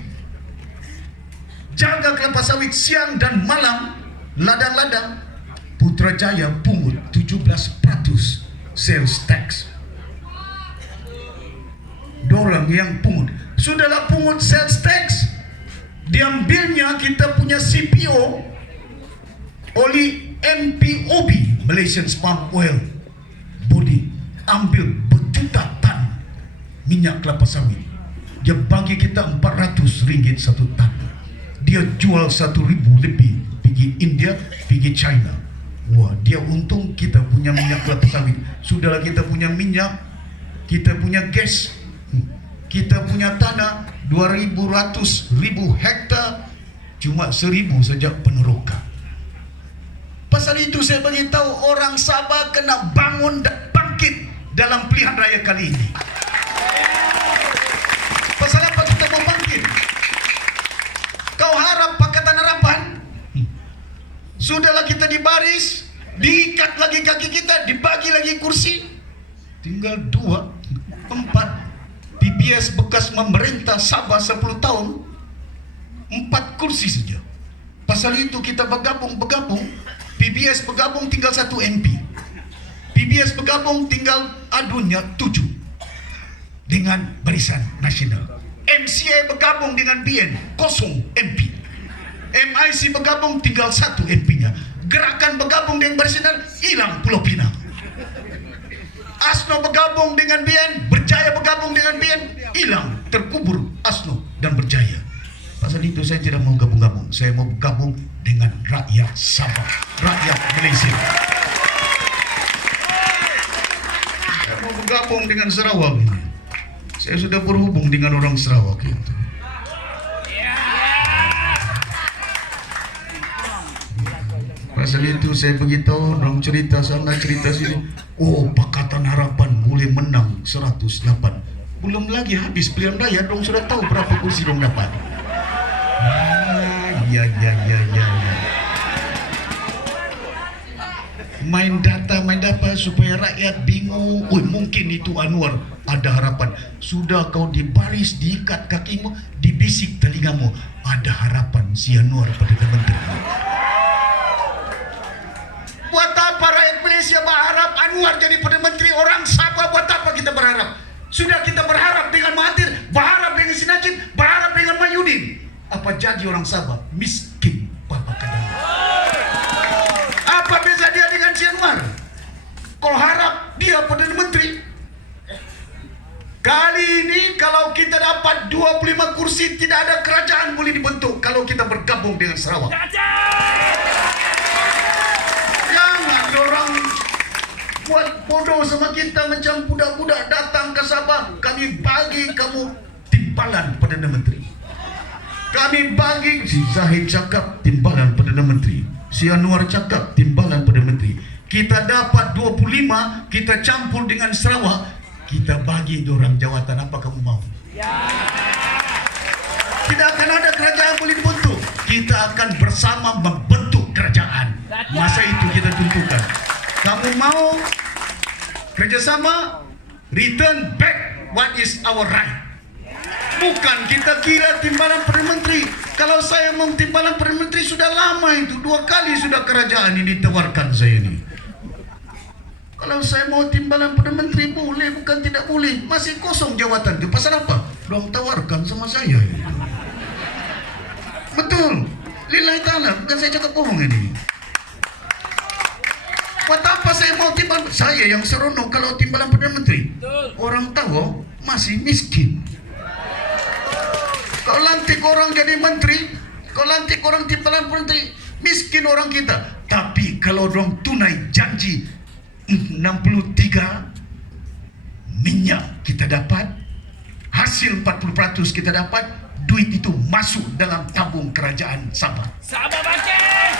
jaga kelapa sawit siang dan malam, ladang-ladang. Putrajaya pungut 17% sales tax. Dorang yang pungut. Sudahlah pungut sales tax, diambilnya kita punya CPO oleh MPOB, Malaysian Palm Oil Body, ambil berjuta tan minyak kelapa sawit. Dia bagi kita RM400 satu tan. Dia jual 1,000 lebih pergi India, pergi China. Wah, dia untung kita punya minyak kelapa sawit. Sudahlah kita punya minyak, kita punya gas, kita punya tanah 200,000 hektar, cuma 1,000 saja peneroka. Pasal itu saya bagi tahu orang Sabah kena bangun dan bangkit dalam pilihan raya kali ini. Pasal apa kita mau bangkit? Kau harap Pakatan Harapan? Sudahlah kita di baris, diikat lagi kaki kita, dibagi lagi kursi. Tinggal 2, 4. PBS bekas memerintah Sabah 10 tahun, 4 kursi saja. Pasal itu kita bergabung. PBS bergabung tinggal 1 MP. PBS bergabung tinggal adunya 7 dengan Barisan Nasional. MCA bergabung dengan BN, 0 MP. MIC bergabung tinggal 1 MP-nya. Gerakan bergabung dengan Barisan Nasional, hilang Pulau Pinang. ASNO bergabung dengan BN, Berjaya bergabung dengan BN, hilang, terkubur ASNO dan Berjaya. Pasal itu saya tidak mau gabung-gabung. Saya mau gabung dengan rakyat Sabah, rakyat Malaysia. Saya mau bergabung dengan Sarawak ini. Saya sudah berhubung dengan orang Sarawak itu. Pasal itu saya beritahu, orang cerita sana, cerita sini. Oh, Pakatan Harapan boleh menang 108. Belum lagi habis pilihan raya, dong sudah tahu berapa kursi dong dapat. Ya. Main data supaya rakyat bingung. Oh, mungkin itu Anwar ada harapan. Sudah kau dibaris, diikat kakimu, dibisik telingamu, ada harapan si Anwar Perdana Menteri. Buat apa rakyat Malaysia berharap Anwar jadi Perdana Menteri? Orang Sabah buat apa kita berharap? Sudah kita berharap dengan Mahathir, berharap dengan Sinajin, berharap dengan Mahyudin. Apa jadi orang Sabah? Miskin Papa Kadang. Apa beza dia dengan si Anwar? Kau harap dia Perdana Menteri? Kali ini kalau kita dapat 25 kursi, tidak ada kerajaan boleh dibentuk kalau kita bergabung dengan Sarawak. Jangan orang buat bodoh sama kita macam budak-budak datang ke Sabah. Kami bagi kamu timbalan Perdana Menteri. Kami bagi, si Zahid cakap timbalan Perdana Menteri, si Anwar cakap timbalan Perdana Menteri. Kita dapat 25, kita campur dengan Sarawak, kita bagi orang jawatan. Apa kamu mau? Tidak akan ada kerajaan boleh dibentuk. Kita akan bersama membentuk kerajaan. Masa itu kita tentukan. Kamu mau kerjasama, return back what is our right. Bukan kita kira timbalan Perdana Menteri. Kalau saya mau timbalan Perdana Menteri sudah lama itu. 2 kali sudah kerajaan ini ditawarkan saya ini. Kalau saya mau timbalan Perdana Menteri boleh, bukan tidak boleh. Masih kosong jawatan itu. Pasal apa? Dong tawarkan sama saya. Betul. Lillahi ta'ala, bukan saya cakap bohong ini. Buat apa saya mau timbalan? Saya yang seronok kalau timbalan Perdana Menteri. Orang tahu masih miskin. Kau lantik orang jadi menteri, kau lantik orang timbalan menteri, miskin orang kita. Tapi kalau orang tunai janji 63 minyak kita dapat, hasil 40% kita dapat, duit itu masuk dalam tabung kerajaan Sabah. Sabah bangkit!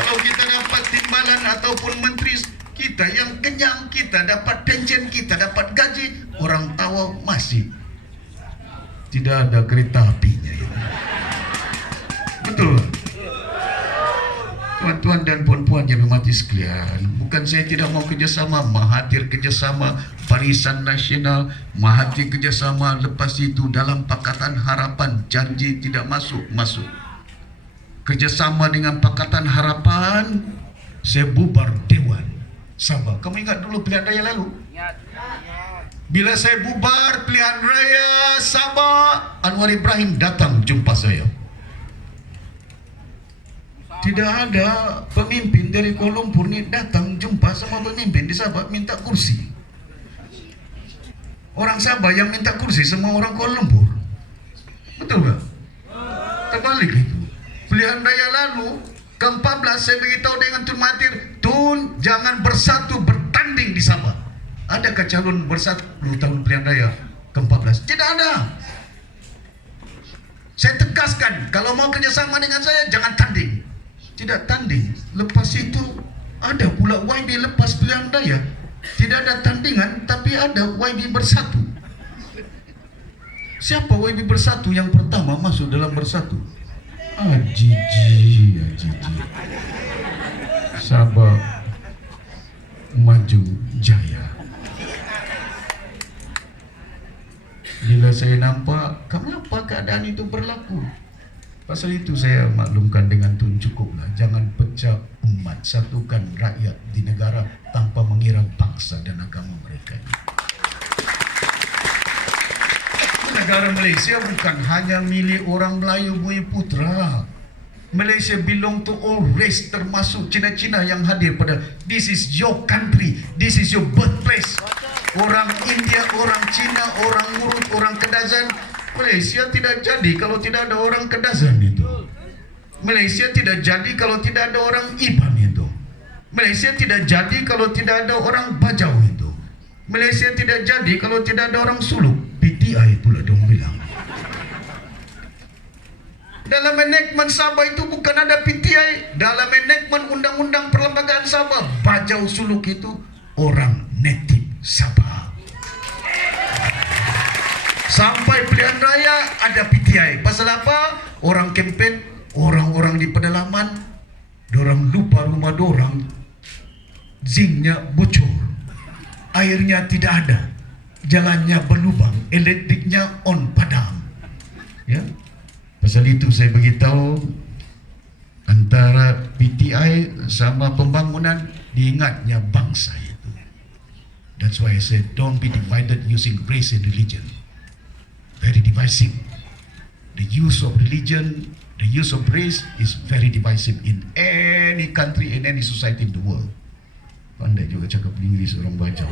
Kalau kita dapat timbalan ataupun menteri, kita yang kenyang, kita dapat pension, kita dapat gaji, orang tahu masih tidak ada kereta apinya. Betul. Tuan-tuan dan puan-puan yang berhormati sekalian, bukan saya tidak mau kerjasama, Mahathir kerjasama, Barisan Nasional, Mahathir kerjasama, lepas itu dalam Pakatan Harapan, janji tidak masuk. Kerjasama dengan Pakatan Harapan, saya bubar Dewan Sabah. Kamu ingat dulu pilihan raya lalu? Bila saya bubar pilihan raya Sabah, Anwar Ibrahim datang jumpa saya. Tidak ada pemimpin dari Kuala Lumpur ni datang jumpa sama pemimpin di Sabah minta kursi. Orang Sabah yang minta kursi semua orang Kuala Lumpur. Betul tak? Terbalik itu. Pilihan raya lalu ke-14 saya beritahu dengan Tun Mahathir, Tun jangan bersatu bertanding di Sabah. Adakah calon bersatu tahun pilihan raya ke-14? Tidak ada. Saya tegaskan, kalau mau kerjasama dengan saya jangan tanding. Tidak tanding. Lepas itu ada pula YB lepas pilihan raya. Tidak ada tandingan, tapi ada YB bersatu. Siapa YB bersatu yang pertama masuk dalam bersatu? Ajiji. Sabah Maju Jaya. Bila saya nampak, kenapa keadaan itu berlaku? Pasal itu saya maklumkan dengan Tun, cukuplah. Jangan pecah umat, satukan rakyat di negara tanpa mengira bangsa dan agama mereka. Negara Malaysia bukan hanya milik orang Melayu Bumi Putra. Malaysia belong to all race, termasuk Cina-Cina yang hadir pada this is your country, this is your birthplace. Orang India, orang Cina, orang Murut, orang Kedazan. Malaysia tidak jadi kalau tidak ada orang Kedazan itu. Malaysia tidak jadi kalau tidak ada orang Iban itu. Malaysia tidak jadi kalau tidak ada orang Bajau itu. Malaysia tidak jadi kalau tidak ada orang Suluk. PTI pula dong bilang. Dalam enactment Sabah itu bukan ada PTI. Dalam enactment undang-undang perlembagaan Sabah, Bajau Suluk itu orang native Sabah. Sampai pilihan raya ada PTI. Pasal apa? Orang kempen, orang-orang di pedalaman, dorang lupa rumah dorang, zinc-nya bocor, airnya tidak ada, jalannya berlubang, elektriknya on padam. Ya, pasal itu saya beritahu antara PTI sama pembangunan diingatnya bangsa itu. That's why I said don't be divided using race and religion. Very divisive. The use of religion, the use of race is very divisive in any country, in any society in the world. Pandai juga cakap Inggeris orang Bajau.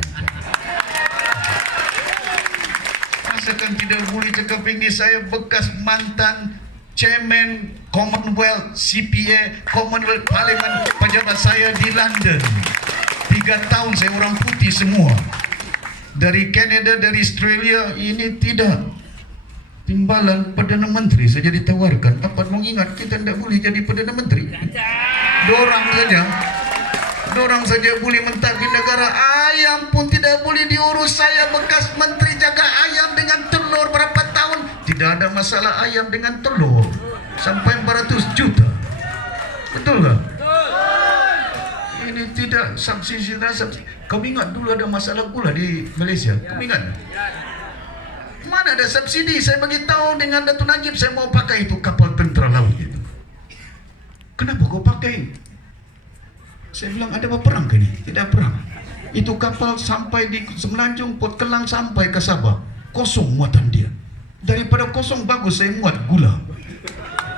Rasakan tidak boleh cakap Inggeris. Saya bekas mantan chairman Commonwealth CPA, Commonwealth Parliament, pejabat saya di London. 3 tahun saya orang putih semua. Dari Canada, dari Australia, ini tidak. Timbalan Perdana Menteri saja ditawarkan. Apa mau ingat kita tidak boleh jadi Perdana Menteri? Dorang saja boleh mentadbir negara. Ayam pun tidak boleh diurus. Saya bekas menteri jaga ayam dengan telur berapa tahun. Tidak ada masalah ayam dengan telur. Sampai 400 juta. Betul tak? Ini tidak subsidi. Kamu ingat dulu ada masalah gula di Malaysia? Kamu ingat? Mana ada subsidi? Saya beritahu dengan Datuk Najib, saya mau pakai itu kapal tentera laut itu. Kenapa kau pakai? Saya bilang, ada apa perang ke ini? Tidak perang. Itu kapal sampai di Semenanjung, Port Kelang sampai ke Sabah, kosong muatan dia. Daripada kosong bagus saya muat gula.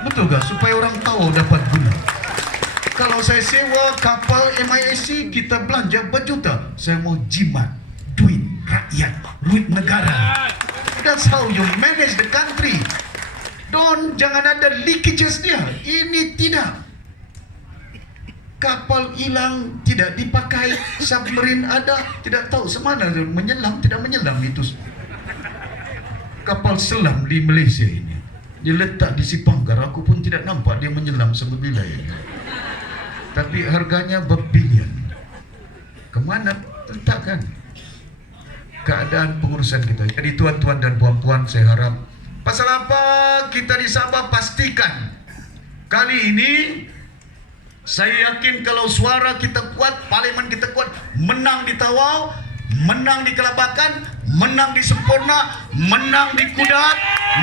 Betul gak? Supaya orang tahu dapat gula. Kalau saya sewa kapal MISC, kita belanja berjuta. Saya mau jimat duit rakyat, duit negara. That's how you manage the country. Jangan ada leakages dia. Ini tidak. Kapal hilang, tidak dipakai. Submarine ada, tidak tahu semana menyelam, tidak menyelam itu. Kapal selam di Malaysia ini, dia letak di Sipanggar. Aku pun tidak nampak dia menyelam semula ini. Tapi harganya berbilion. Kemana letakkan? Keadaan pengurusan kita. Jadi tuan-tuan dan puan-puan, saya harap Pasal apa kita di Sabah pastikan kali ini saya yakin kalau suara kita kuat, parlimen kita kuat, menang di Tawau, menang di Kelabakan, menang di Sempurna, menang di Kudat,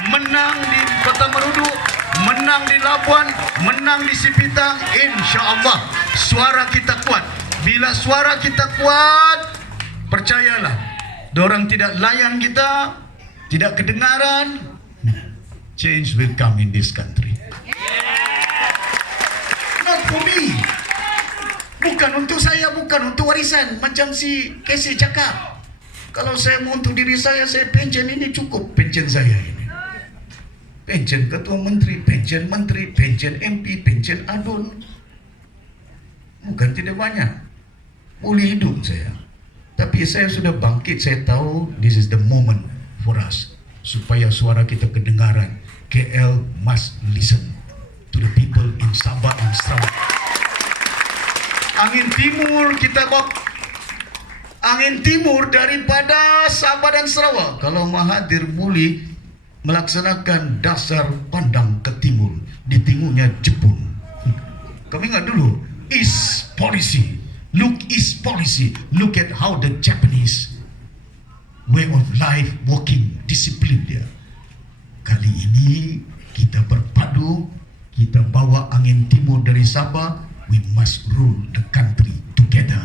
menang di Kota Marudu, menang di Labuan, menang di Sipitang, insya-Allah suara kita kuat. Bila suara kita kuat, percayalah, dorang tidak layan kita, tidak kedengaran, change will come in this country. Not for me. Bukan untuk saya, bukan untuk warisan. Macam si Casey cakap, kalau saya mau untuk diri saya pension ini cukup. Pension saya ini, pension ketua menteri, pension MP, pension adun. Bukan tidak banyak, boleh hidup saya. Tapi saya sudah bangkit. Saya tahu this is the moment for us, supaya suara kita kedengaran. KL must listen to the people in Sabah and Sarawak. Angin timur kita bawa, angin timur daripada Sabah dan Sarawak. Kalau Mahathir boleh melaksanakan dasar pandang ke timur, di timurnya Jepun. Kami ingat dulu, East policy. Look East policy. Look at how the Japanese way of life, working, disiplin dia. Kali ini kita berpadu, kita bawa angin timur dari Sabah. We must rule the country together.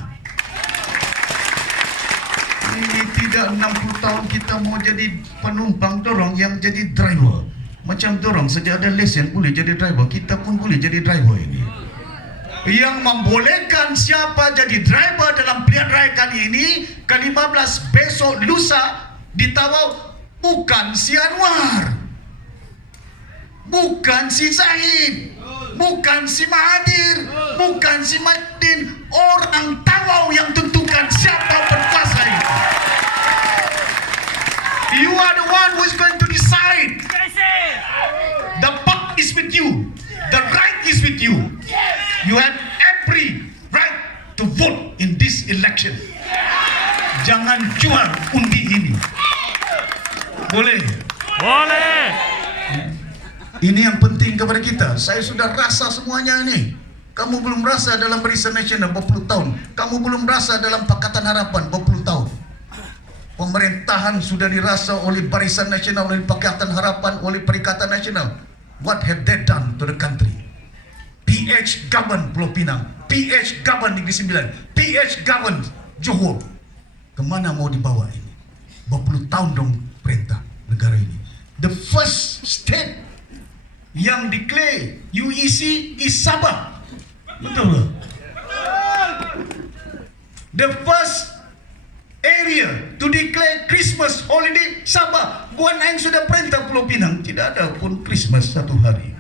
Ini tidak 60 tahun kita mau jadi penumpang, dorong yang jadi driver. Macam dorong sejak ada lesen boleh jadi driver, kita pun boleh jadi driver ini. Yang membolehkan siapa jadi driver dalam pilihan raya kali ini, ke-15 besok lusa di Tawau, bukan si Anwar, bukan si Zahid, bukan si Mahathir, bukan si Maidin. Orang Tawau yang tentukan siapa berkuasa itu. You are the one who is going to decide. The buck is with you. The right is with you. You have every right to vote in this election. Jangan jual undi ini. Boleh? Boleh. Ini yang penting kepada kita. Saya sudah rasa semuanya ini. Kamu belum rasa dalam Barisan Nasional berpuluh tahun. Kamu belum rasa dalam Pakatan Harapan berpuluh tahun. Pemerintahan sudah dirasa oleh Barisan Nasional, oleh Pakatan Harapan, oleh Perikatan Nasional. What have they done to the country? PH govern Pulau Pinang, PH govern Negeri Sembilan, PH govern Johor. Kemana mau dibawa ini? Berpuluh tahun dong perintah negara ini. The first state yang declare UEC is Sabah. Betul tak? The first area to declare Christmas holiday Sabah. Buan Aing sudah perintah Pulau Pinang, tidak ada pun Christmas satu hari.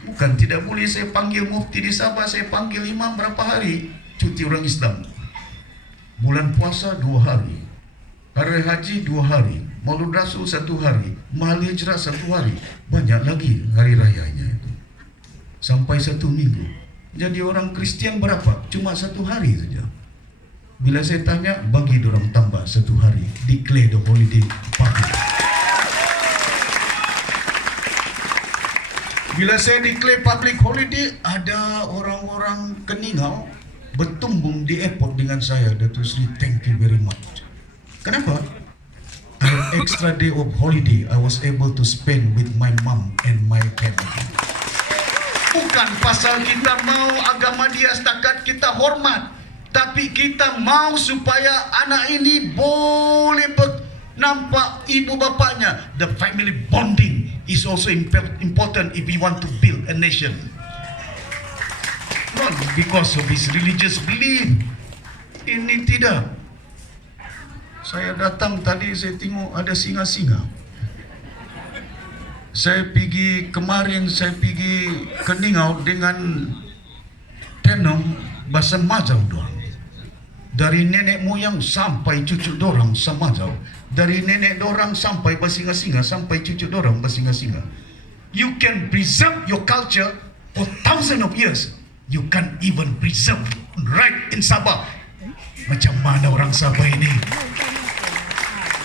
Bukan tidak boleh saya panggil mufti di Sabah, saya panggil imam berapa hari cuti orang Islam. Bulan puasa 2 hari, hari haji 2 hari, Maulud Rasul 1 hari, Mahal Hijrah 1 hari, banyak lagi hari rayanya itu. Sampai 1 minggu. Jadi orang Kristian berapa? Cuma 1 hari saja. Bila saya tanya, bagi dorang tambah 1 hari, declare the holiday public. Bila saya declare public holiday, ada orang-orang Keningau bertumbung di airport dengan saya. Datuk Seri, thank you very much. Kenapa? An extra day of holiday I was able to spend with my mom and my family. Bukan pasal kita mau agama dia setakat kita hormat, tapi kita mau supaya anak ini boleh nampak ibu bapanya. The family bonding is also important if we want to build a nation. Not because of his religious belief. Ini tidak. Saya datang tadi, saya tengok ada singa-singa. Saya pergi kemarin, saya pergi Keningau dengan tenung bahasa Majau doang. Dari nenek moyang sampai cucu dorang Samajau. Dari nenek dorang sampai bersinga-singa, sampai cucu dorang bersinga-singa. You can preserve your culture for thousands of years. You can't even preserve right in Sabah. Macam mana orang Sabah ini?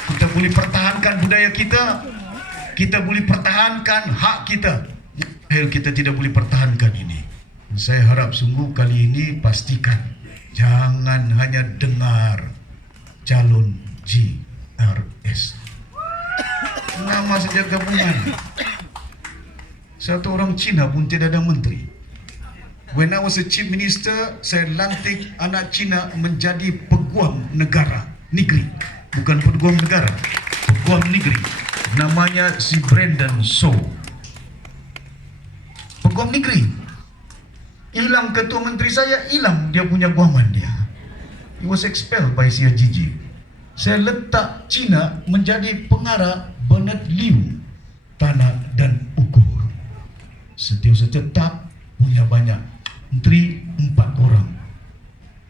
Kita boleh pertahankan budaya kita boleh pertahankan hak kita. Kita tidak boleh pertahankan ini. Saya harap sungguh kali ini pastikan jangan hanya dengar calon GRS. Nama saja gabungan. Satu orang Cina pun tidak ada menteri. When I was a chief minister, saya lantik anak Cina menjadi peguam negeri. Bukan peguam negara, peguam negeri. Namanya si Brandon So. Peguam negeri. Hilang ketua menteri saya, hilang dia punya guaman dia. He was expelled by CIGG. Saya letak Cina menjadi pengarah Bernard Liu, tanah dan ukur. Setiausaha tetap punya banyak menteri, 4 orang.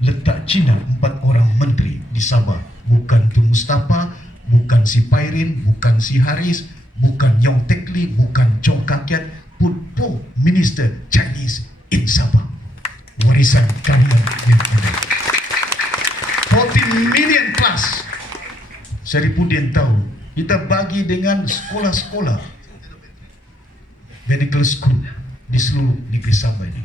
Letak Cina 4 orang menteri di Sabah. Bukan Tun Mustafa, bukan si Pairin, bukan si Haris, bukan Yong Teck Lee, bukan Chong Kak Kiat. Put 4 minister Chinese in Sabah. Warisan kalian yang ada. 14 million plus. Saripudin tahu, kita bagi dengan sekolah-sekolah medical school di seluruh negeri Sabah ini.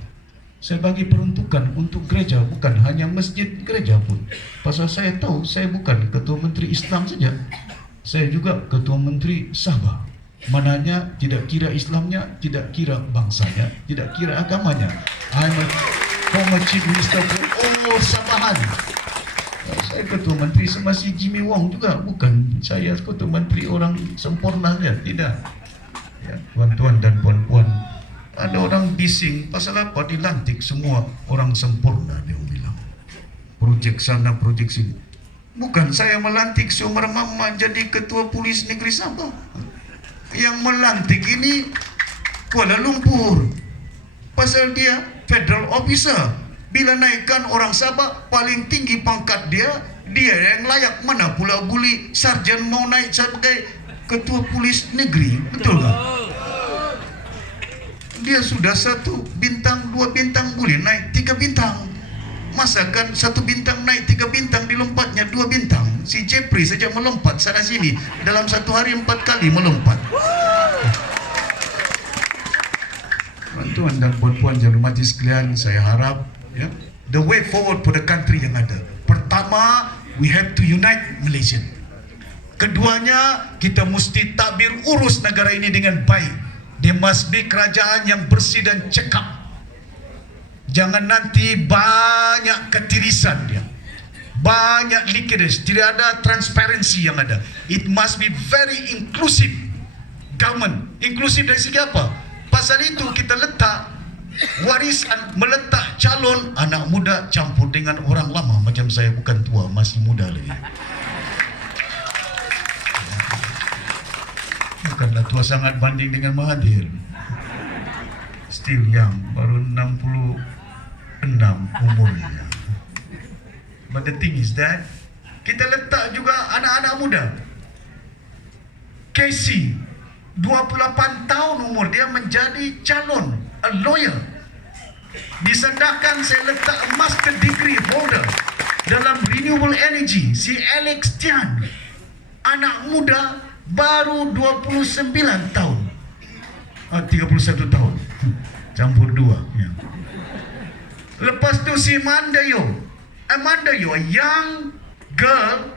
Saya bagi peruntukan untuk gereja, bukan hanya masjid, gereja pun. Pasal saya tahu saya bukan ketua menteri Islam saja, saya juga ketua menteri Sabah. Mananya tidak kira Islamnya, tidak kira bangsanya, tidak kira agamanya. I'm a former chief minister for all Sabahan. Saya ketua menteri semasa Jimmy Wong juga, bukan saya ketua menteri orang sempurna saja, tidak. Ya, tuan-tuan dan puan-puan, ada orang bising pasal apa dilantik semua orang sempurna, dia bilang. Projek sana, projek sini. Bukan saya melantik seumur mama jadi ketua polis negeri Sabah. Yang melantik ini Kuala Lumpur. Pasal dia federal officer. Bila naikkan orang Sabah paling tinggi pangkat dia yang layak. Mana pula boleh sarjan mau naik sebagai ketua polis negeri, betul tak? Dia sudah 1 bintang, 2 bintang, boleh naik 3 bintang. Masakan 1 bintang naik 3 bintang, dilompatnya 2 bintang. Si Jeffrey saja melompat sana sini dalam 1 hari 4 kali melompat. Tuan dan puan-puan yang hormati sekalian, saya harap the way forward for the country yang ada. Pertama, we have to unite Malaysia. Keduanya, kita mesti tabir urus negara ini dengan baik. Dia must be kerajaan yang bersih dan cekap. Jangan nanti banyak ketirisan dia, banyak leakages, tidak ada transparency yang ada. It must be very inclusive government. Inklusif dari segi apa? Pasal itu kita letak warisan, meletak calon anak muda campur dengan orang lama. Macam saya bukan tua, masih muda lagi. Bukanlah tua sangat banding dengan Mahathir. Still young, baru 66 umurnya. But the thing is that kita letak juga anak-anak muda. Casey 28 tahun umur dia menjadi calon, a lawyer. Disandahkan saya letak a master degree holder dalam renewable energy, si Alex Tian, anak muda baru 29 tahun, 31 tahun, campur 2 ya. Lepas tu si Amanda Yo, a young girl,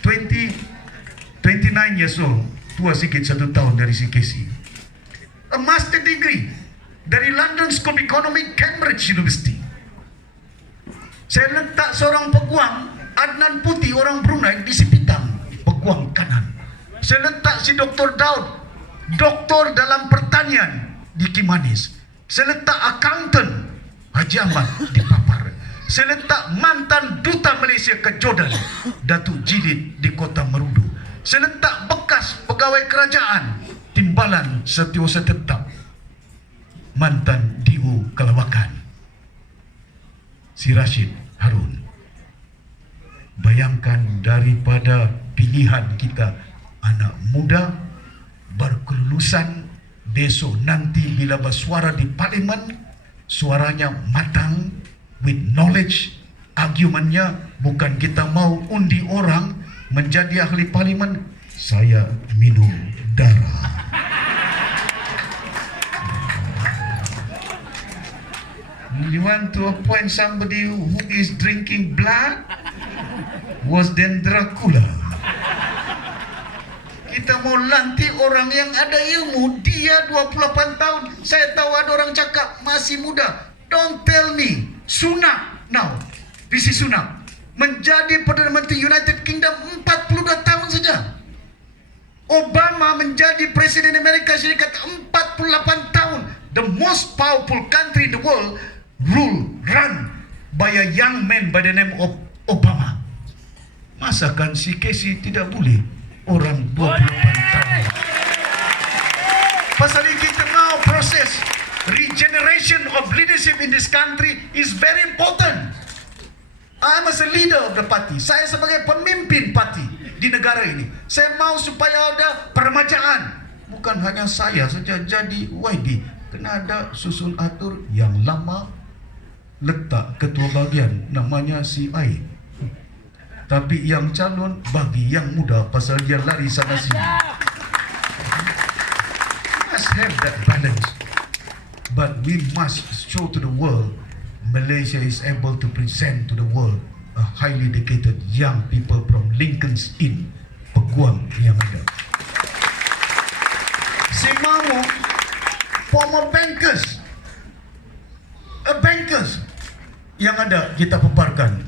29 years old, tua sikit 1 tahun dari si Casey. A master degree dari London School of Economics, Cambridge University. Saya letak seorang peguam, Adnan Putih, orang Brunei, di Sipitang, peguam kanan. Saya letak si Dr. Daud, doktor dalam pertanian, di Kimanis. Saya letak accountant, Haji Ahmad, di Papar. Saya letak mantan duta Malaysia ke Jordan, Datuk Jilid, di Kota Merudu. Saya letak bekas pegawai kerajaan, Timbalan Setiausaha Tetap, mantan DU Kelawakan, si Rashid Harun. Bayangkan daripada pilihan kita anak muda berkelulusan, besok nanti bila bersuara di parlimen, suaranya matang, with knowledge, argumennya bukan kita mau undi orang menjadi ahli parlimen, saya minum darah. You want to appoint somebody who is drinking blood? Was then Dracula. Kita mau lantik orang yang ada ilmu. Dia 28 tahun. Saya tahu ada orang cakap masih muda. Don't tell me. Sunak now. This is Sunak. Menjadi Perdana Menteri United Kingdom 42 tahun saja. Obama menjadi Presiden Amerika Syarikat 48 tahun. The most powerful country in the world run by a young man by the name of Obama. Masakan si Casey tidak boleh orang 28 tahun? Pasal ini kita mau proses regeneration of leadership in this country is very important. I'm as a leader of the party. Saya sebagai pemimpin parti di negara ini. Saya mau supaya ada peremajaan. Bukan hanya saya saja jadi YB. Kena ada susun atur yang lama, letak ketua bahagian namanya si A. Tapi yang calon bagi yang muda pasal dia lari sana sini. We must have that balance. But we must show to the world Malaysia is able to present to the world a highly dedicated young people from Lincoln's Inn, Peguam yang ada. Saya mahu former bankers yang ada kita paparkan.